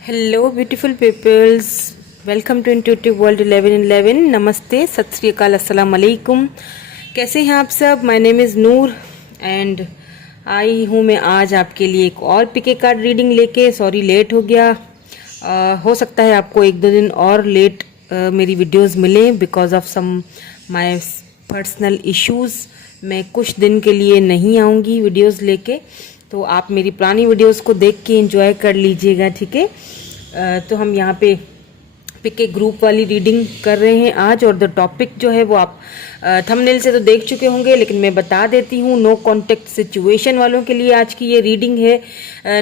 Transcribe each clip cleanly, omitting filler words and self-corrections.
Hello beautiful peoples, welcome to intuitive world 11 in 11। नमस्ते, सत श्री अकाल, अस्सलाम वालेकुम। कैसे हैं आप सब? My name is Noor and I हूँ मैं आज आपके लिए एक और पिके कार्ड रीडिंग लेके। सॉरी लेट हो गया। हो सकता है आपको एक दो दिन और लेट मेरी वीडियोस मिले because of some my personal issues. मैं कुछ दिन के लिए नहीं आऊँगी वीडियोस लेके, तो आप मेरी पुरानी वीडियोस को देख के एंजॉय कर लीजिएगा, ठीक है। तो हम यहाँ पे पिके ग्रुप वाली रीडिंग कर रहे हैं आज, और द टॉपिक जो है वो आप थंबनेल से तो देख चुके होंगे, लेकिन मैं बता देती हूँ। नो कॉन्टेक्ट सिचुएशन वालों के लिए आज की ये रीडिंग है।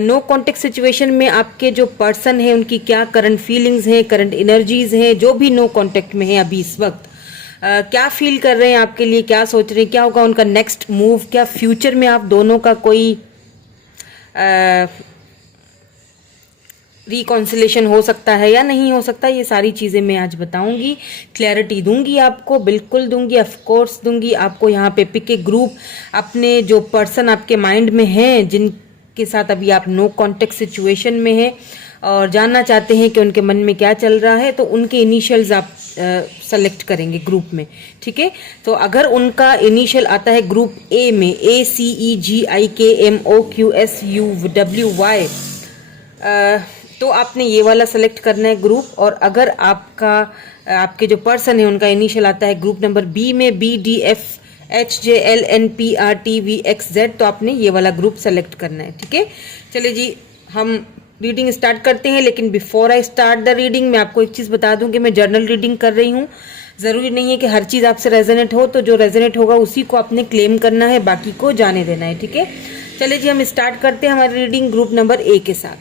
नो कॉन्टेक्ट सिचुएशन में आपके जो पर्सन है उनकी क्या करंट फीलिंग्स हैं, करंट एनर्जीज हैं, जो भी नो कॉन्टेक्ट में है अभी इस वक्त क्या फील कर रहे हैं आपके लिए, क्या सोच रहे हैं, क्या होगा उनका नेक्स्ट मूव, क्या फ्यूचर में आप दोनों का कोई रिकॉन्सिलेशन हो सकता है या नहीं हो सकता। ये सारी चीज़ें मैं आज बताऊंगी, क्लैरिटी दूंगी आपको, बिल्कुल दूंगी, ऑफ कोर्स दूंगी आपको। यहाँ पे पिक ए ग्रुप, अपने जो पर्सन आपके माइंड में हैं, जिनके साथ अभी आप नो कॉन्टेक्ट सिचुएशन में हैं और जानना चाहते हैं कि उनके मन में क्या चल रहा है, तो उनके इनिशियल्स आप सेलेक्ट करेंगे ग्रुप में, ठीक है। तो अगर उनका इनिशियल आता है ग्रुप ए में, ACEGIKMOQSUWY, तो आपने ये वाला सेलेक्ट करना है ग्रुप। और अगर आपके जो पर्सन है उनका इनिशियल आता है ग्रुप नंबर बी में, BDFHJLNPRTVXZ, तो आपने ये वाला ग्रुप सेलेक्ट करना है, ठीक है। चलिए जी, हम रीडिंग स्टार्ट करते हैं। लेकिन before I start the reading, मैं आपको एक चीज़ बता दूं कि मैं जर्नल रीडिंग कर रही हूँ। ज़रूरी नहीं है कि हर चीज़ आपसे रेजोनेट हो, तो जो रेजोनेट होगा उसी को आपने क्लेम करना है, बाकी को जाने देना है, ठीक है। चलिए जी, हम स्टार्ट करते हैं हमारी रीडिंग ग्रुप नंबर ए के साथ।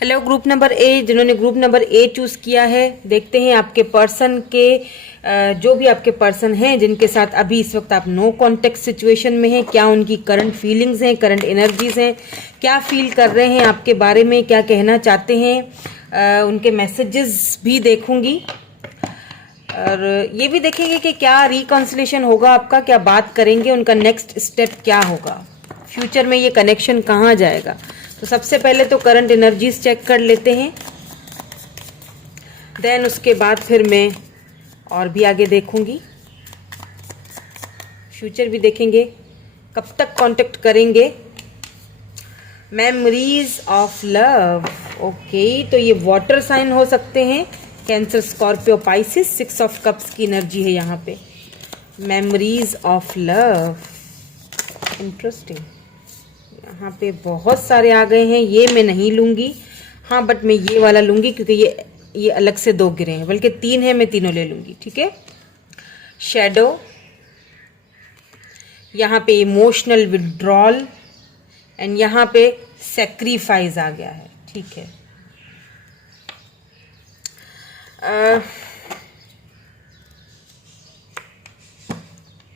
हेलो ग्रुप नंबर ए, जिन्होंने ग्रुप नंबर ए चूज किया है, देखते हैं आपके पर्सन के जो भी आपके पर्सन हैं जिनके साथ अभी इस वक्त आप नो कॉन्टेक्ट सिचुएशन में हैं, क्या उनकी करंट फीलिंग्स हैं, करंट एनर्जीज हैं, क्या फील कर रहे हैं आपके बारे में, क्या कहना चाहते हैं। उनके मैसेजेस भी देखूंगी और ये भी देखेंगे कि क्या रिकॉन्सिलेशन होगा आपका, क्या बात करेंगे, उनका नेक्स्ट स्टेप क्या होगा, फ्यूचर में ये कनेक्शन कहाँ जाएगा। तो सबसे पहले तो करंट एनर्जीज चेक कर लेते हैं, देन उसके बाद फिर मैं और भी आगे देखूंगी, फ्यूचर भी देखेंगे, कब तक कांटेक्ट करेंगे। मेमोरीज ऑफ लव, ओके, तो ये वाटर साइन हो सकते हैं, cancer, Scorpio, Pisces. 6 of cups की एनर्जी है यहाँ पे। Memories of love, interesting. यहाँ पे बहुत सारे आ गए हैं, ये मैं नहीं लूंगी, हाँ, बट मैं ये वाला लूंगी क्योंकि ये अलग से 2 गिरे हैं, बल्कि 3 है, मैं तीनों ले लूंगी, ठीक है। शैडो, यहाँ पे इमोशनल विड्रॉल, एंड यहाँ पे सेक्रीफाइस आ गया है, ठीक है।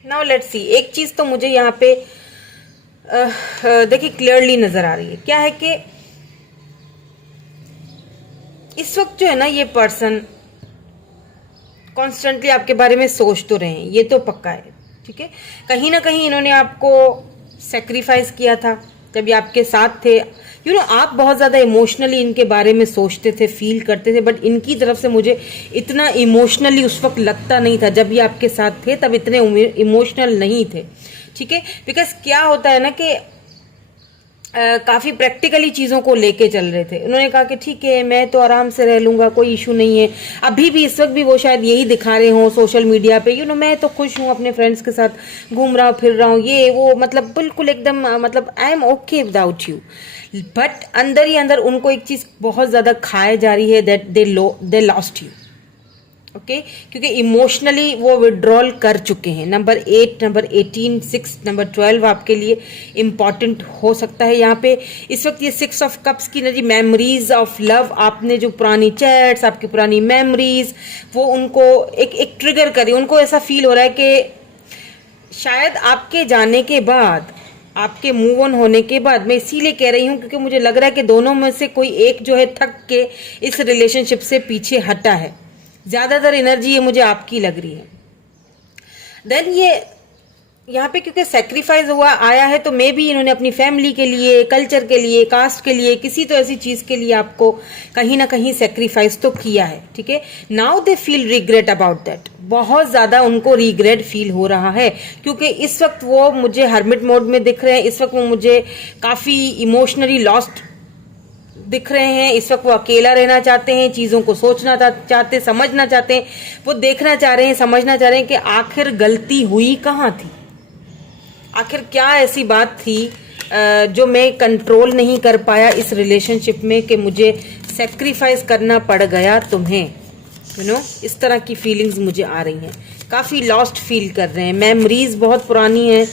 नाउ लेट्स सी, एक चीज तो मुझे यहाँ पे देखिए क्लियरली नजर आ रही है, क्या है कि इस वक्त जो है ना, ये पर्सन कॉन्स्टेंटली आपके बारे में सोच तो रहे हैं, ये तो पक्का है, ठीक है। कहीं ना कहीं इन्होंने आपको सेक्रीफाइस किया था जब ये आपके साथ थे। आप बहुत ज़्यादा इमोशनली इनके बारे में सोचते थे, फील करते थे, बट इनकी तरफ से मुझे इतना इमोशनली उस वक्त लगता नहीं था। जब ये आपके साथ थे तब इतने इमोशनल नहीं थे, ठीक है। बिकॉज क्या होता है ना कि काफ़ी प्रैक्टिकली चीज़ों को लेके चल रहे थे। उन्होंने कहा कि ठीक है, मैं तो आराम से रह लूँगा, कोई इशू नहीं है। अभी भी इस वक्त भी वो शायद यही दिखा रहे हों सोशल मीडिया पे, मैं तो खुश हूँ, अपने फ्रेंड्स के साथ घूम रहा हूँ, फिर रहा हूँ, ये वो, मतलब बिल्कुल एकदम, मतलब I am okay without you. But अंदर ही अंदर उनको एक चीज़ बहुत ज़्यादा खाए जा रही है, that they lost you, okay, क्योंकि इमोशनली वो विड्रॉल कर चुके हैं। नंबर 8, नंबर 18, 6, नंबर 12 आपके लिए इम्पॉर्टेंट हो सकता है यहाँ पे इस वक्त। ये 6 ऑफ कप्स की एनर्जी, मेमोरीज ऑफ लव, आपने जो पुरानी चैट्स, आपकी पुरानी मेमोरीज, वो उनको एक ट्रिगर करी। उनको ऐसा फील हो रहा है कि शायद आपके जाने के बाद, आपके मूव ऑन होने के बाद, मैं इसीलिए कह रही हूँ क्योंकि मुझे लग रहा है कि दोनों में से कोई एक जो है थक के इस रिलेशनशिप से पीछे हटा है। ज्यादातर एनर्जी ये मुझे आपकी लग रही है। देन ये यहाँ पे क्योंकि सेक्रीफाइस हुआ आया है तो मे बी इन्होंने अपनी फैमिली के लिए, कल्चर के लिए, कास्ट के लिए, किसी तो ऐसी चीज के लिए आपको कहीं ना कहीं सेक्रीफाइस तो किया है, ठीक है। Now they feel regret about that, बहुत ज्यादा उनको रिग्रेट फील हो रहा है, क्योंकि इस वक्त वो मुझे हर्मिट मोड में दिख रहे हैं, इस वक्त वो मुझे काफी इमोशनली लॉस्ट दिख रहे हैं, इस वक्त वो अकेला रहना चाहते हैं, चीजों को सोचना चाहते, समझना चाहते हैं, वो देखना चाह रहे हैं, समझना चाह रहे हैं कि आखिर गलती हुई कहाँ थी, आखिर क्या ऐसी बात थी जो मैं कंट्रोल नहीं कर पाया इस रिलेशनशिप में कि मुझे सेक्रीफाइस करना पड़ गया तुम्हें, इस तरह की फीलिंग्स मुझे आ रही हैं, काफ़ी लॉस्ट फील कर रहे हैं, मेमोरीज बहुत पुरानी हैं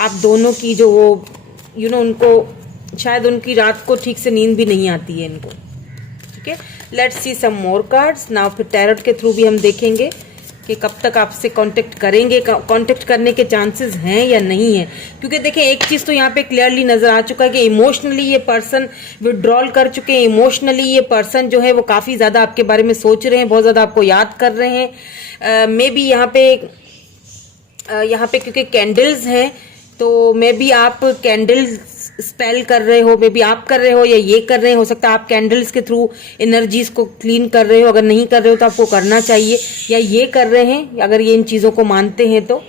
आप दोनों की, जो वो उनको शायद उनकी रात को ठीक से नींद भी नहीं आती है इनको, ठीक है। Let's see some more cards now. फिर टैरोट के थ्रू भी हम देखेंगे कि कब तक आपसे कांटेक्ट करेंगे, कांटेक्ट करने के चांसेस हैं या नहीं है, क्योंकि देखें एक चीज तो यहाँ पे क्लियरली नजर आ चुका है कि इमोशनली ये पर्सन विड्रॉल कर चुके हैं, इमोशनली ये पर्सन जो है वो काफी ज्यादा आपके बारे में सोच रहे हैं, बहुत ज्यादा आपको याद कर रहे हैं। मे बी यहाँ पे क्योंकि कैंडल्स हैं तो मे बी आप कैंडल्स स्पेल कर रहे हो, मे बी आप कर रहे हो या ये कर रहे हो सकता है आप कैंडल्स के थ्रू एनर्जीज को क्लीन कर रहे हो, अगर नहीं कर रहे हो तो आपको करना चाहिए, या ये कर रहे हैं अगर ये इन चीज़ों को मानते हैं तो,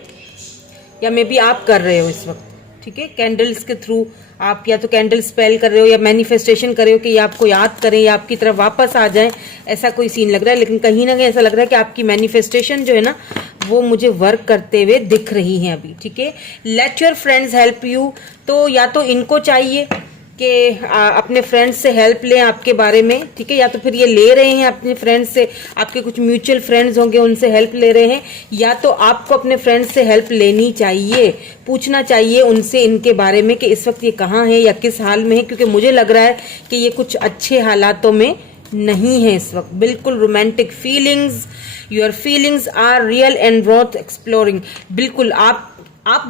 या मे बी आप कर रहे हो इस वक्त, ठीक है। कैंडल्स के थ्रू आप या तो कैंडल स्पेल कर रहे हो या मैनिफेस्टेशन कर रहे हो कि ये आपको याद करें या आपकी तरफ वापस आ जाए, ऐसा कोई सीन लग रहा है। लेकिन कहीं ना कहीं ऐसा लग रहा है कि आपकी मैनिफेस्टेशन जो है ना वो मुझे वर्क करते हुए दिख रही हैं अभी, ठीक है। Let your friends help you, तो या तो इनको चाहिए कि अपने फ्रेंड्स से हेल्प लें आपके बारे में, ठीक है, या तो फिर ये ले रहे हैं अपने फ्रेंड्स से, आपके कुछ म्यूचुअल फ्रेंड्स होंगे उनसे हेल्प ले रहे हैं, या तो आपको अपने फ्रेंड्स से हेल्प लेनी चाहिए, पूछना चाहिए उनसे इनके बारे में कि इस वक्त ये कहाँ है या किस हाल में है, क्योंकि मुझे लग रहा है कि ये कुछ अच्छे हालातों में नहीं है इस वक्त। बिल्कुल romantic feelings, your feelings are real and worth exploring. बिल्कुल आप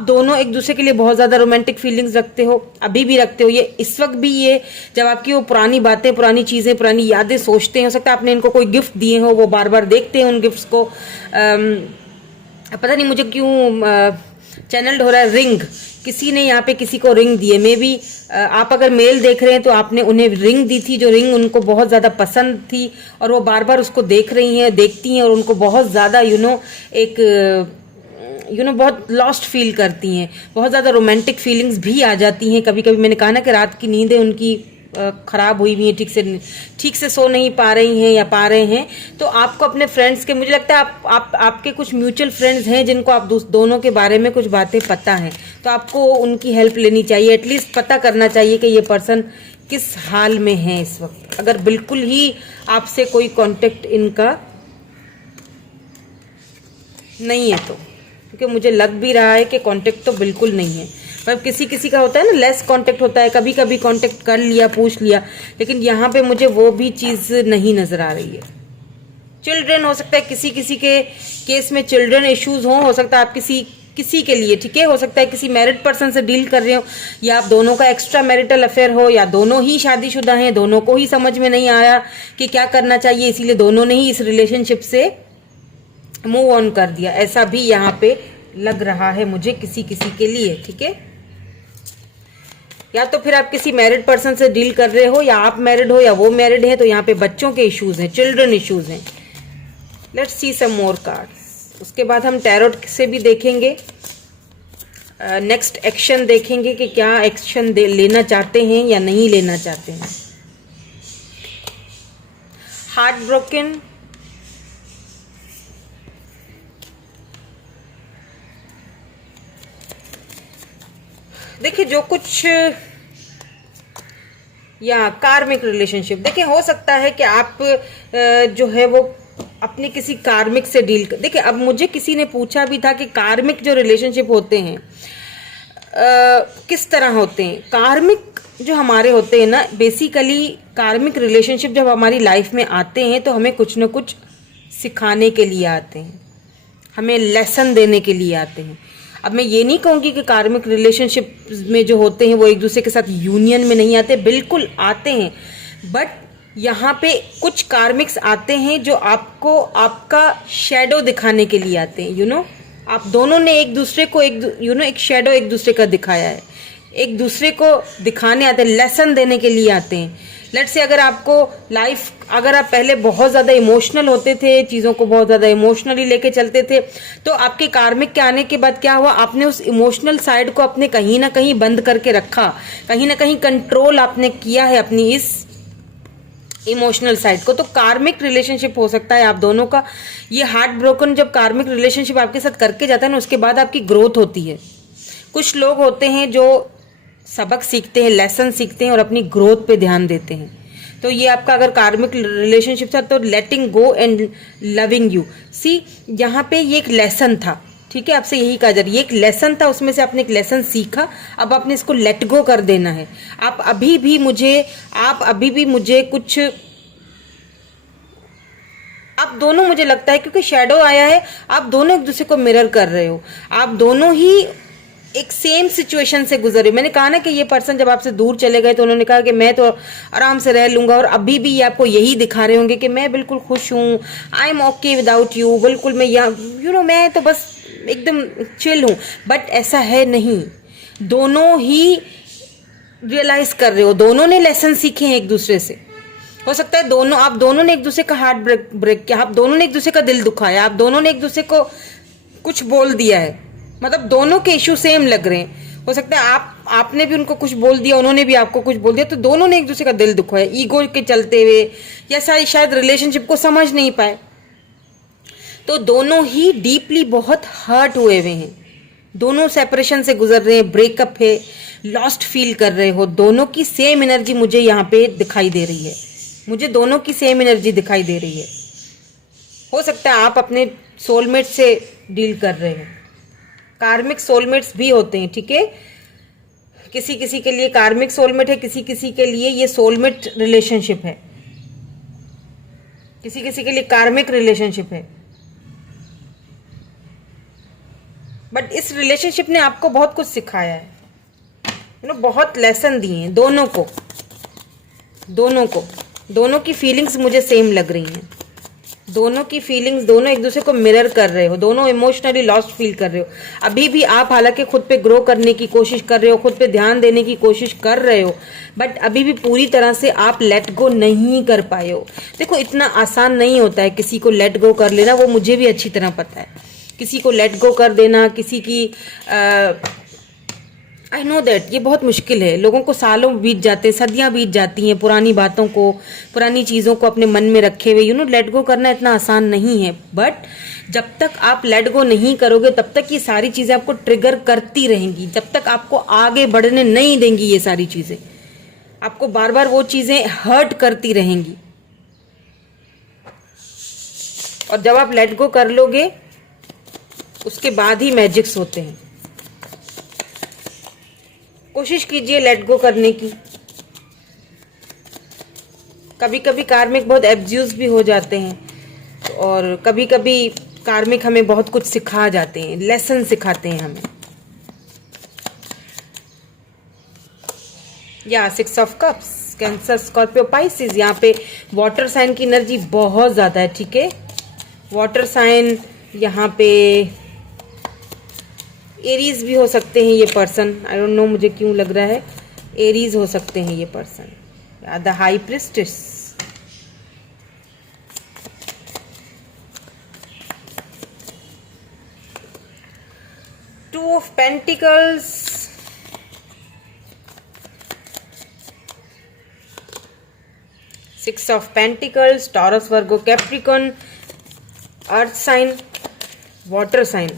दोनों एक दूसरे के लिए बहुत ज्यादा रोमांटिक फीलिंग्स रखते हो, अभी भी रखते हो, ये इस वक्त भी, ये जब आपकी वो पुरानी बातें, पुरानी चीजें, पुरानी यादें सोचते हैं, हो सकता है आपने इनको कोई गिफ्ट दिए हो, वो बार बार देखते हैं उन गिफ्ट्स को। पता नहीं मुझे क्यों चैनल्ड हो रहा है रिंग, किसी ने यहाँ पे किसी को रिंग दी है, मे बी आप अगर मेल देख रहे हैं तो आपने उन्हें रिंग दी थी, जो रिंग उनको बहुत ज्यादा पसंद थी और वो बार बार उसको देख रही हैं, देखती हैं और उनको बहुत ज्यादा बहुत लॉस्ट फील करती हैं, बहुत ज़्यादा रोमांटिक फीलिंग्स भी आ जाती हैं कभी कभी। मैंने कहा ना कि रात की नींदें उनकी खराब हुई हुई हैं, ठीक से सो नहीं पा रही हैं या पा रहे हैं, तो आपको अपने फ्रेंड्स के, मुझे लगता है आपके कुछ म्यूचुअल फ्रेंड्स हैं जिनको आप दोनों के बारे में कुछ बातें पता हैं, तो आपको उनकी हेल्प लेनी चाहिए, एटलीस्ट पता करना चाहिए कि ये पर्सन किस हाल में है इस वक्त। अगर बिल्कुल ही आपसे कोई कांटेक्ट इनका नहीं है तो, क्योंकि मुझे लग भी रहा है कि कांटेक्ट तो बिल्कुल नहीं है, पर किसी किसी का होता है ना लेस कांटेक्ट होता है, कभी कभी कांटेक्ट कर लिया, पूछ लिया, लेकिन यहाँ पे मुझे वो भी चीज नहीं नजर आ रही है। चिल्ड्रन हो सकता है, किसी किसी के केस में चिल्ड्रन इश्यूज हो सकता है आप किसी के लिए, ठीक है, हो सकता है किसी मैरिड पर्सन से डील कर रहे हो, या आप दोनों का एक्स्ट्रा मैरिटल अफेयर हो, या दोनों ही शादीशुदा हैं, दोनों को ही समझ में नहीं आया कि क्या करना चाहिए, इसीलिए दोनों ने ही इस रिलेशनशिप से मूव ऑन कर दिया, ऐसा भी यहाँ पे लग रहा है मुझे किसी किसी के लिए, ठीक है। या तो फिर आप किसी मैरिड पर्सन से डील कर रहे हो, या आप मैरिड हो या वो मैरिड है, तो यहाँ पे बच्चों के इश्यूज हैं, चिल्ड्रन इश्यूज हैं। Let's see some more cards. उसके बाद हम टैरोट से भी देखेंगे, नेक्स्ट एक्शन देखेंगे कि क्या एक्शन लेना चाहते हैं या नहीं लेना चाहते हैं। हार्ट ब्रोकन, देखिए जो कुछ या कार्मिक रिलेशनशिप, देखिए हो सकता है कि आप जो है वो अपने किसी कार्मिक से डील कर, देखिए अब मुझे किसी ने पूछा भी था कि कार्मिक जो रिलेशनशिप होते हैं किस तरह होते हैं। कार्मिक जो हमारे होते हैं ना, बेसिकली कार्मिक रिलेशनशिप जब हमारी लाइफ में आते हैं तो हमें कुछ ना कुछ सिखाने के लिए आते हैं, हमें लेसन देने के लिए आते हैं। अब मैं ये नहीं कहूँगी कि कार्मिक रिलेशनशिप में जो होते हैं वो एक दूसरे के साथ यूनियन में नहीं आते, बिल्कुल आते हैं, बट यहाँ पे कुछ कार्मिक्स आते हैं जो आपको आपका शैडो दिखाने के लिए आते हैं, आप दोनों ने एक दूसरे को एक शेडो एक दूसरे का दिखाया है, एक दूसरे को दिखाने आते हैं, लेसन देने के लिए आते हैं। लेट्स से अगर आपको अगर आप पहले बहुत ज़्यादा इमोशनल होते थे, चीज़ों को बहुत ज़्यादा इमोशनली लेके चलते थे, तो आपके कार्मिक के आने के बाद क्या हुआ, आपने उस इमोशनल साइड को अपने कहीं ना कहीं बंद करके रखा, कहीं ना कहीं कंट्रोल आपने किया है अपनी इस इमोशनल साइड को। तो कार्मिक रिलेशनशिप हो सकता है आप दोनों का, ये हार्ट ब्रोकन जब कार्मिक रिलेशनशिप आपके साथ करके जाता है ना, उसके बाद आपकी ग्रोथ होती है। कुछ लोग होते हैं जो सबक सीखते हैं, लेसन सीखते हैं और अपनी ग्रोथ पे ध्यान देते हैं। तो ये आपका अगर कार्मिक रिलेशनशिप था तो लेटिंग गो एंड लविंग यू, सी यहाँ पे ये एक लेसन था, ठीक है, आपसे यही कहा जा रहा है, ये एक लेसन था, उसमें से आपने एक लेसन सीखा, अब आपने इसको लेट गो कर देना है। आप अभी भी मुझे कुछ, आप दोनों, मुझे लगता है क्योंकि शैडो आया है, आप दोनों एक दूसरे को मिरर कर रहे हो, आप दोनों ही एक सेम सिचुएशन से गुजरे। मैंने कहा ना कि ये पर्सन जब आपसे दूर चले गए तो उन्होंने कहा कि मैं तो आराम से रह लूंगा, और अभी भी ये आपको यही दिखा रहे होंगे कि मैं बिल्कुल खुश हूँ, I am okay without you, बिल्कुल मैं यहाँ मैं तो बस एकदम चिल हूँ। बट ऐसा है नहीं, दोनों ही रियलाइज कर रहे हो, दोनों ने लेसन सीखे हैं एक दूसरे से। हो सकता है आप दोनों ने एक दूसरे का हार्ट ब्रेक किया, आप दोनों ने एक दूसरे का दिल दुखाया, आप दोनों ने एक दूसरे को कुछ बोल दिया है, मतलब दोनों के इशू सेम लग रहे हैं। हो सकता है आपने भी उनको कुछ बोल दिया, उन्होंने भी आपको कुछ बोल दिया, तो दोनों ने एक दूसरे का दिल दुखाया ईगो के चलते हुए, या शायद रिलेशनशिप को समझ नहीं पाए। तो दोनों ही डीपली बहुत हर्ट हुए हुए हैं, दोनों सेपरेशन से गुजर रहे हैं, ब्रेकअप है, लॉस्ट फील कर रहे हो। दोनों की सेम एनर्जी मुझे यहाँ पे दिखाई दे रही है, मुझे दोनों की सेम एनर्जी दिखाई दे रही है। हो सकता है आप अपने सोलमेट से डील कर रहे हैं, कार्मिक सोलमेट्स भी होते हैं, ठीक है, किसी किसी के लिए कार्मिक सोलमेट है, किसी किसी के लिए ये सोलमेट रिलेशनशिप है, किसी किसी के लिए कार्मिक रिलेशनशिप है। बट इस रिलेशनशिप ने आपको बहुत कुछ सिखाया है, बहुत लेसन दिए हैं दोनों की फीलिंग्स मुझे सेम लग रही हैं, दोनों की फीलिंग्स, दोनों एक दूसरे को मिरर कर रहे हो, दोनों इमोशनली लॉस्ट फील कर रहे हो। अभी भी आप हालांकि खुद पे ग्रो करने की कोशिश कर रहे हो, खुद पे ध्यान देने की कोशिश कर रहे हो, बट अभी भी पूरी तरह से आप लेट गो नहीं कर पाए हो। देखो इतना आसान नहीं होता है किसी को लेट गो कर लेना, वो मुझे भी अच्छी तरह पता है। किसी को लेट गो कर देना, किसी की आई नो दैट ये बहुत मुश्किल है। लोगों को सालों बीत जाते हैं, सदियां बीत जाती हैं पुरानी बातों को, पुरानी चीज़ों को अपने मन में रखे हुए। लेट गो करना इतना आसान नहीं है। बट जब तक आप लेट गो नहीं करोगे तब तक ये सारी चीज़ें आपको ट्रिगर करती रहेंगी, जब तक आपको आगे बढ़ने नहीं देंगी। ये सारी चीज़ें आपको बार बार वो चीज़ें हर्ट करती रहेंगी, और जब आप लेट गो कर लोगे उसके बाद ही मैजिक्स होते हैं। कोशिश कीजिए लेट गो करने की। कभी कभी कार्मिक बहुत एब्यूज भी हो जाते हैं, और कभी कभी कार्मिक हमें बहुत कुछ सिखा जाते हैं, लेसन सिखाते हैं हमें। या 6 of cups, cancer, Scorpio, Pisces, यहाँ पे वाटर साइन की एनर्जी बहुत ज्यादा है, ठीक है। वाटर साइन, यहाँ पे एरीज भी हो सकते हैं ये पर्सन, आई डोंट नो मुझे क्यों लग रहा है एरीज हो सकते हैं ये person. The high priestess, two of pentacles, six of pentacles, Taurus, Virgo, Capricorn, earth sign, water sign,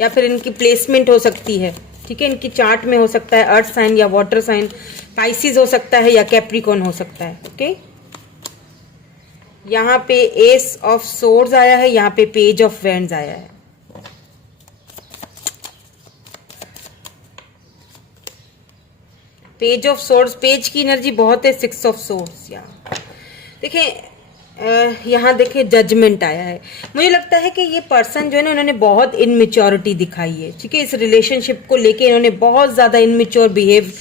या फिर इनकी प्लेसमेंट हो सकती है, ठीक है। इनकी चार्ट में हो सकता है अर्थ साइन या वाटर साइन, पाइसिस हो सकता है या कैप्रिकॉन हो सकता है, ओके। यहाँ पे एस ऑफ सोर्ड्स आया है, यहाँ पे पेज ऑफ वैंड्स आया है। पेज ऑफ सोर्ड्स, पेज की एनर्जी बहुत है, 6 ऑफ सोर्ड्स। यहाँ देखें यहाँ देखिए जजमेंट आया है। मुझे लगता है कि ये पर्सन जो है ना, उन्होंने बहुत इनमेच्योरिटी दिखाई है, ठीक है। इस रिलेशनशिप को लेके इन्होंने बहुत ज़्यादा इनमेच्योर बिहेव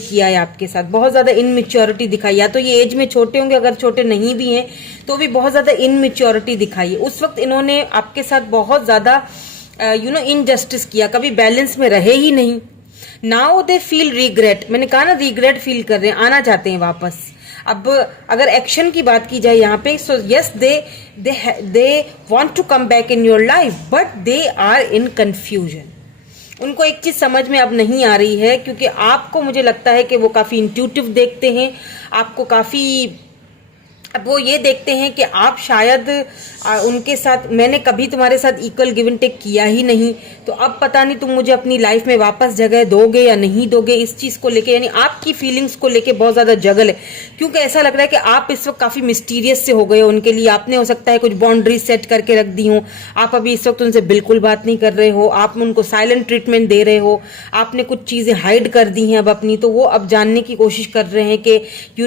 किया है आपके साथ, बहुत ज़्यादा इनमेच्योरिटी दिखाई। या तो ये एज में छोटे होंगे, अगर छोटे नहीं भी हैं तो भी बहुत ज़्यादा इनमेच्योरिटी दिखाई है। उस वक्त इन्होंने आपके साथ बहुत ज़्यादा इनजस्टिस किया, कभी बैलेंस में रहे ही नहीं। नाउ दे फील रिग्रेट, मैंने कहा ना रिग्रेट फील कर रहे हैं, आना चाहते हैं वापस। अब अगर एक्शन की बात की जाए यहाँ पे, so yes they want to come back in your life, but they are in confusion. उनको एक चीज समझ में अब नहीं आ रही है, क्योंकि आपको मुझे लगता है कि वो काफी इंट्यूटिव देखते हैं, आपको काफी, अब वो ये देखते हैं कि आप शायद उनके साथ, मैंने कभी तुम्हारे साथ इक्वल गिव एंड टेक किया ही नहीं, तो अब पता नहीं तुम मुझे अपनी लाइफ में वापस जगह दोगे या नहीं दोगे। इस चीज को लेके, यानी आपकी फीलिंग्स को लेके बहुत ज्यादा जगल है, क्योंकि ऐसा लग रहा है कि आप इस वक्त काफी मिस्टीरियस से हो गए हो उनके लिए। आपने हो सकता है कुछ बाउंड्रीज सेट करके रख दी हो, आप अभी इस वक्त उनसे बिल्कुल बात नहीं कर रहे हो, आप उनको साइलेंट ट्रीटमेंट दे रहे हो, आपने कुछ चीजें हाइड कर दी हैं अब अपनी, तो वो अब जानने की कोशिश कर रहे हैं कि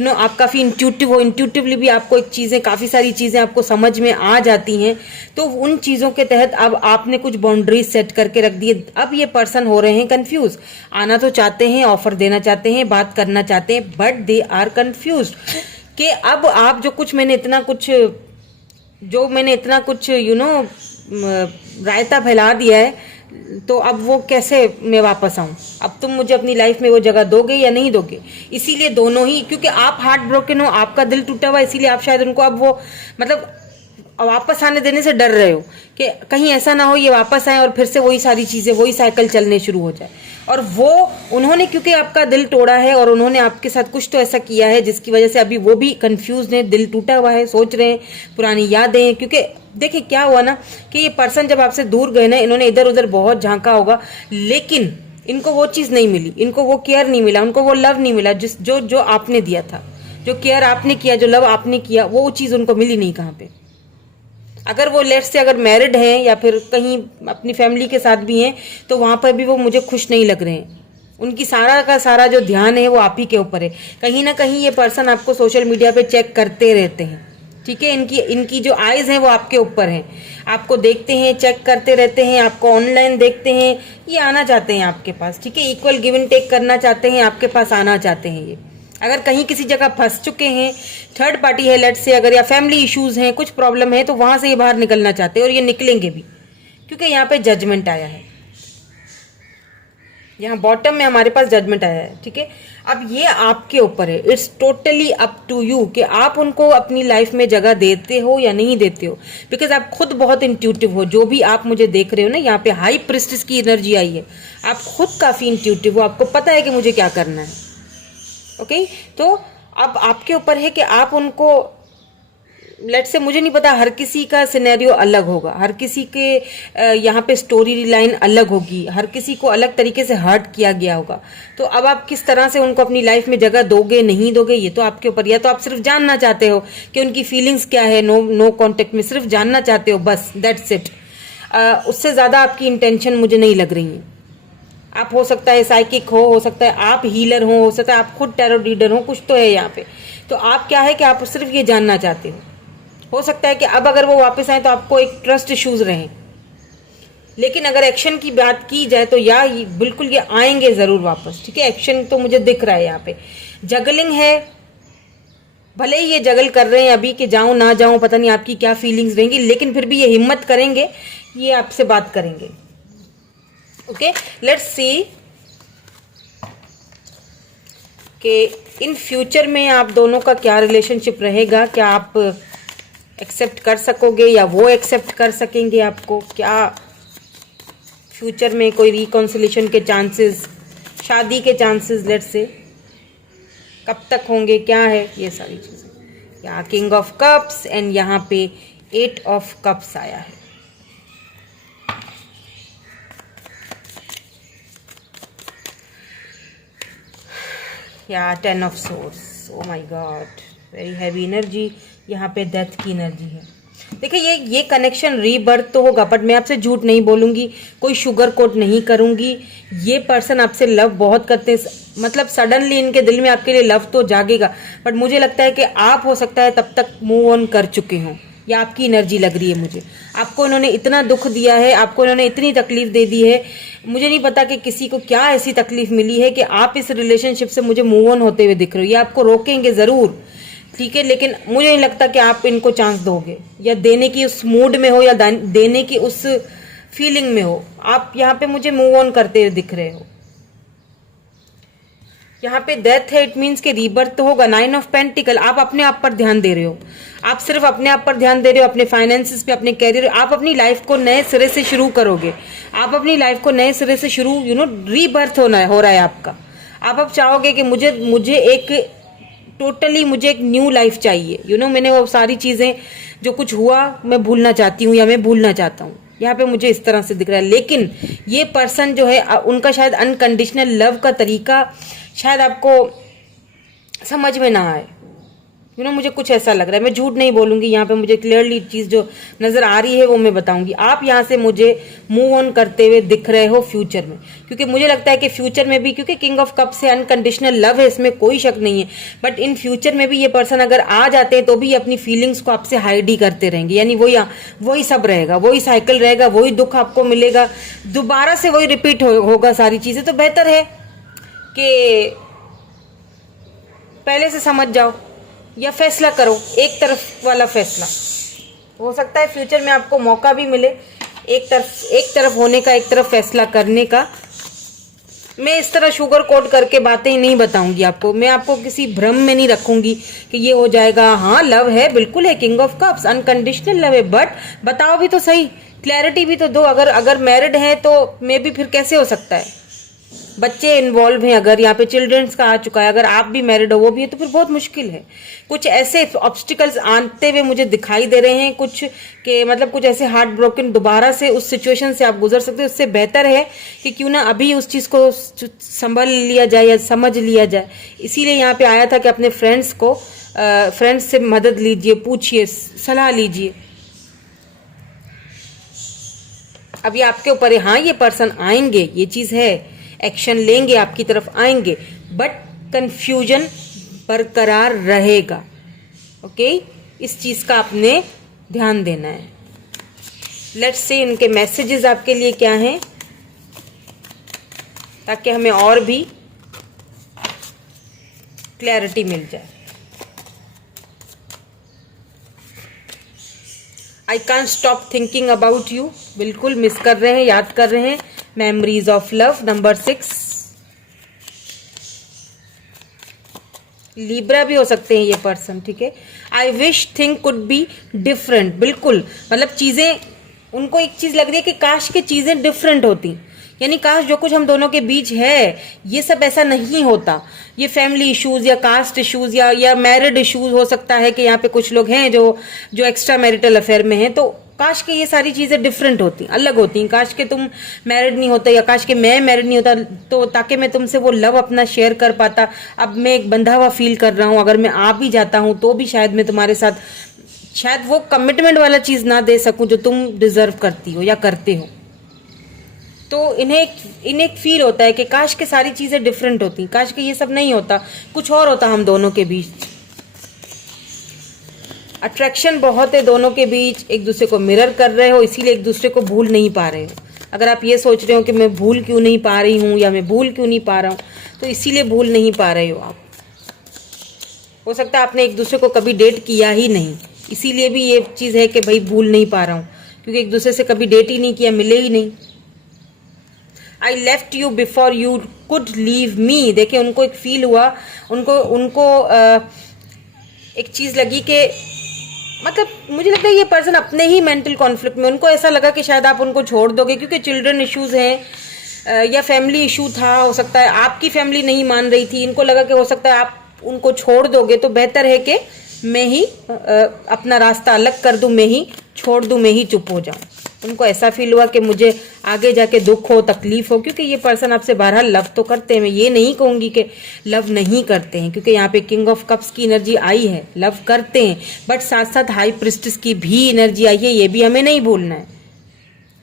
आप काफी इंट्यूटिव हो, इंट्यूटिवली भी आपको एक चीजें, काफी सारी चीजें आपको समझ में आ जाती हैं, तो उन चीजों के तहत अब आपने कुछ बाउंड्रीज सेट करके रख दिए। अब ये पर्सन हो रहे हैं कंफ्यूज, आना तो चाहते हैं, ऑफर देना चाहते हैं, बात करना चाहते हैं, बट दे आर कंफ्यूज कि अब आप मैंने इतना कुछ रायता फैला दिया है, तो अब वो कैसे मैं वापस आऊं? अब तुम मुझे अपनी लाइफ में वो जगह दोगे या नहीं दोगे? इसीलिए दोनों ही, क्योंकि आप हार्ट ब्रोकन हो, आपका दिल टूटा हुआ, इसीलिए आप शायद उनको अब वो वापस आने देने से डर रहे हो कि कहीं ऐसा ना हो ये वापस आए और फिर से वही सारी चीजें, वही साइकिल चलने शुरू हो जाए। और वो उन्होंने, क्योंकि आपका दिल तोड़ा है और उन्होंने आपके साथ कुछ तो ऐसा किया है जिसकी वजह से अभी वो भी कंफ्यूज हैं, दिल टूटा हुआ है, सोच रहे हैं पुरानी यादें। क्योंकि देखिए क्या हुआ ना कि ये पर्सन जब आपसे दूर गए ना, इन्होंने इधर उधर बहुत झांका होगा, लेकिन इनको वो चीज नहीं मिली, इनको वो केयर नहीं मिला, उनको वो लव नहीं मिला जो आपने दिया था, जो केयर आपने किया, जो लव आपने किया, वो चीज उनको मिली नहीं। कहाँ पे? अगर वो लेट्स से अगर मैरिड हैं या फिर कहीं अपनी फैमिली के साथ भी हैं, तो वहां पर भी वो मुझे खुश नहीं लग रहे हैं। उनकी सारा का सारा जो ध्यान है वो आप ही के ऊपर है। कहीं ना कहीं ये पर्सन आपको सोशल मीडिया पे चेक करते रहते हैं, ठीक है। इनकी जो आईज हैं वो आपके ऊपर हैं, आपको देखते हैं, चेक करते रहते हैं, आपको ऑनलाइन देखते हैं, ये आना चाहते हैं आपके पास, ठीक है। इक्वल गिव एंड टेक करना चाहते हैं, आपके पास आना चाहते हैं ये। अगर कहीं किसी जगह फंस चुके हैं, थर्ड पार्टी है लेट्स से, अगर या फैमिली इश्यूज हैं, कुछ प्रॉब्लम है, तो वहां से ये बाहर निकलना चाहते हैं और ये निकलेंगे भी, क्योंकि यहाँ पे जजमेंट आया है। यहाँ बॉटम में हमारे पास जजमेंट आया है, ठीक है। अब ये आपके ऊपर है, it's totally up to you कि आप उनको अपनी लाइफ में जगह देते हो या नहीं देते हो, बिकॉज आप खुद बहुत इंट्यूटिव हो। जो भी आप मुझे देख रहे हो ना, यहाँ पे हाई प्रिस्टेस की एनर्जी आई है, आप खुद काफी इंट्यूटिव हो, आपको पता है कि मुझे क्या करना है, ओके। तो अब आपके ऊपर है कि आप उनको, लेट्स से, मुझे नहीं पता, हर किसी का सिनेरियो अलग होगा, हर किसी के यहाँ पे स्टोरी लाइन अलग होगी, हर किसी को अलग तरीके से हर्ट किया गया होगा। तो अब आप किस तरह से उनको अपनी लाइफ में जगह दोगे, नहीं दोगे, ये तो आपके ऊपर। या तो आप सिर्फ जानना चाहते हो कि उनकी फीलिंग्स क्या है, नो कॉन्टेक्ट में सिर्फ जानना चाहते हो, बस दैट्स इट। उससे ज्यादा आपकी इंटेंशन मुझे नहीं लग रही है। आप हो सकता है साइकिक हो सकता है आप हीलर हो सकता है आप खुद टैरो रीडर हो, कुछ तो है यहाँ पे। तो आप क्या है कि आप सिर्फ ये जानना चाहते हो सकता है कि अब अगर वो वापस आए तो आपको एक ट्रस्ट इश्यूज रहे, लेकिन अगर एक्शन की बात की जाए तो बिल्कुल ये आएंगे जरूर वापस, ठीक है। एक्शन तो मुझे दिख रहा है यहाँ पे। जगलिंग है, भले ही ये जगल कर रहे हैं अभी कि जाऊं ना जाऊं, पता नहीं आपकी क्या फीलिंग्स रहेंगी, लेकिन फिर भी ये हिम्मत करेंगे, ये आपसे बात करेंगे, ओके। लेट्स सी कि इन फ्यूचर में आप दोनों का क्या रिलेशनशिप रहेगा, क्या आप एक्सेप्ट कर सकोगे या वो एक्सेप्ट कर सकेंगे आपको, क्या फ्यूचर में कोई रिकॉन्सिलेशन के चांसेस, शादी के चांसेस लेट्स से कब तक होंगे, क्या है ये सारी चीजें। यहाँ किंग ऑफ कप्स एंड यहाँ पे 8 ऑफ कप्स आया है। या 10 of source, O my God, very heavy energy. यहाँ पे डेथ की एनर्जी है। देखिए ये कनेक्शन रीबर्थ तो होगा, बट मैं आपसे झूठ नहीं बोलूंगी, कोई शुगर कोट नहीं करूंगी। ये पर्सन आपसे लव बहुत करते हैं, मतलब सडनली इनके दिल में आपके लिए लव तो जागेगा, बट मुझे लगता है कि आप हो सकता है तब तक मूव ऑन कर चुके हों। ये आपकी एनर्जी लग रही है मुझे। आपको इन्होंने इतना दुख दिया है, आपको इन्होंने इतनी तकलीफ दे दी है, मुझे नहीं पता कि किसी को क्या ऐसी तकलीफ मिली है कि आप इस रिलेशनशिप से मुझे मूव ऑन होते हुए दिख रहे हो। ये आपको रोकेंगे जरूर, ठीक है, लेकिन मुझे नहीं लगता कि आप इनको चांस दोगे, या देने की उस मूड में हो, या देने की उस फीलिंग में हो। आप यहाँ पे मुझे मूव ऑन करते हुए दिख रहे हो। यहाँ पे डेथ है, इट मीन्स के रीबर्थ तो होगा। 9 ऑफ पेंटिकल, आप अपने आप पर ध्यान दे रहे हो, आप सिर्फ अपने आप पर ध्यान दे रहे हो, अपने फाइनेंसेस पे, अपने कैरियर। आप अपनी लाइफ को नए सिरे से शुरू करोगे, आप अपनी लाइफ को नए सिरे से शुरू रीबर्थ हो रहा है आपका। आप अब चाहोगे कि मुझे एक टोटली मुझे एक न्यू लाइफ चाहिए। मैंने वो सारी चीजें जो कुछ हुआ मैं भूलना चाहती हूँ, या मैं भूलना चाहता हूँ। यहाँ पे मुझे इस तरह से दिख रहा है। लेकिन ये पर्सन जो है उनका शायद अनकंडीशनल लव का तरीका शायद आपको समझ में ना आए। मुझे कुछ ऐसा लग रहा है, मैं झूठ नहीं बोलूंगी। यहाँ पे मुझे क्लियरली चीज जो नजर आ रही है वो मैं बताऊंगी। आप यहाँ से मुझे मूव ऑन करते हुए दिख रहे हो फ्यूचर में, क्योंकि मुझे लगता है कि फ्यूचर में भी, क्योंकि किंग ऑफ कप से अनकंडीशनल लव है, इसमें कोई शक नहीं है, बट इन फ्यूचर में भी ये पर्सन अगर आ जाते हैं तो भी अपनी फीलिंग्स को आपसे हाइड ही करते रहेंगे। यानी वही सब रहेगा, वही साइकिल रहेगा, वही दुख आपको मिलेगा, दोबारा से वही रिपीट होगा सारी चीजें। तो बेहतर है कि पहले से समझ जाओ या फैसला करो, एक तरफ वाला फैसला। हो सकता है फ्यूचर में आपको मौका भी मिले एक तरफ होने का, एक तरफ फैसला करने का। मैं इस तरह शुगर कोट करके बातें नहीं बताऊंगी आपको, मैं आपको किसी भ्रम में नहीं रखूंगी कि ये हो जाएगा। हाँ लव है, बिल्कुल है, king of cups unconditional love है, बट बताओ भी तो सही, क्लैरिटी भी तो दो। अगर मैरिड है तो मे भी फिर कैसे हो सकता है, बच्चे इन्वॉल्व हैं, अगर यहाँ पे चिल्ड्रंस का आ चुका है, अगर आप भी मैरिड हो वो भी है, तो फिर बहुत मुश्किल है। कुछ ऐसे ऑब्स्टिकल्स आते हुए मुझे दिखाई दे रहे हैं, कुछ के मतलब कुछ ऐसे हार्ट ब्रोकन, दोबारा से उस सिचुएशन से आप गुजर सकते हो। उससे बेहतर है कि क्यों ना अभी उस चीज को संभल लिया जाए या समझ लिया जाए। इसीलिए यहाँ पे आया था कि अपने फ्रेंड्स से मदद लीजिए, पूछिए, सलाह लीजिए। अभी आपके ऊपर है, हाँ ये पर्सन आएंगे, ये चीज है, एक्शन लेंगे, आपकी तरफ आएंगे, बट कंफ्यूजन बरकरार रहेगा। ओके, इस चीज का आपने ध्यान देना है। लेट्स सी इनके मैसेजेस आपके लिए क्या हैं, ताकि हमें और भी क्लैरिटी मिल जाए। I can't stop thinking about you, बिल्कुल मिस कर रहे हैं, याद कर रहे हैं। Memories of love number 6। Libra भी हो सकते हैं ये पर्सन, ठीक है। I wish thing could be different, बिल्कुल, मतलब चीजें उनको एक चीज लग रही है कि काश के चीजें डिफरेंट होती, यानी काश जो कुछ हम दोनों के बीच है ये सब ऐसा नहीं होता। ये फैमिली इश्यूज या कास्ट इश्यूज या मैरिड इश्यूज हो सकता है कि यहाँ पे कुछ लोग हैं जो एक्स्ट्रा मैरिटल अफेयर में हैं, तो काश के ये सारी चीजें डिफरेंट होती, अलग होती। काश के तुम मैरिड नहीं होता, या काश के मैं मैरिड नहीं होता, तो ताकि मैं तुमसे वो लव अपना शेयर कर पाता। अब मैं एक बंधा हुआ फील कर रहा हूँ, अगर मैं आ भी जाता हूँ तो भी शायद मैं तुम्हारे साथ शायद वो कमिटमेंट वाला चीज ना दे सकूं जो तुम डिजर्व करती हो या करते हो। तो इन्हें एक फील होता है कि काश के सारी चीजें डिफरेंट होती, काश के ये सब नहीं होता, कुछ और होता हम दोनों के बीच। अट्रैक्शन बहुत है दोनों के बीच, एक दूसरे को मिरर कर रहे हो, इसीलिए एक दूसरे को भूल नहीं पा रहे हो। अगर आप ये सोच रहे हो कि मैं भूल क्यों नहीं पा रही हूँ या मैं भूल क्यों नहीं पा रहा हूँ, तो इसीलिए भूल नहीं पा रहे हो आप। हो सकता है आपने एक दूसरे को कभी डेट किया ही नहीं, इसीलिए भी ये चीज़ है कि भाई भूल नहीं पा रहा हूँ, क्योंकि एक दूसरे से कभी डेट ही नहीं किया, मिले ही नहीं। I left you before you could leave me, देखिए उनको एक फील हुआ, उनको एक चीज़ लगी कि मतलब मुझे लगता है ये पर्सन अपने ही मेंटल कॉन्फ्लिक्ट में, उनको ऐसा लगा कि शायद आप उनको छोड़ दोगे, क्योंकि चिल्ड्रन इश्यूज हैं या फैमिली इशू था, हो सकता है आपकी फैमिली नहीं मान रही थी, इनको लगा कि हो सकता है आप उनको छोड़ दोगे, तो बेहतर है कि मैं ही अपना रास्ता अलग कर दूं, मैं ही छोड़ दूं, मैं ही चुप हो जाऊं। उनको ऐसा फील हुआ कि मुझे आगे जाके दुख हो, तकलीफ हो, क्योंकि ये पर्सन आपसे बहरहाल लव तो करते हैं। मैं ये नहीं कहूंगी कि लव नहीं करते हैं, क्योंकि यहाँ पे किंग ऑफ कप्स की एनर्जी आई है, लव करते हैं, बट साथ साथ हाई प्रिस्टेस की भी एनर्जी आई है, ये भी हमें नहीं भूलना है।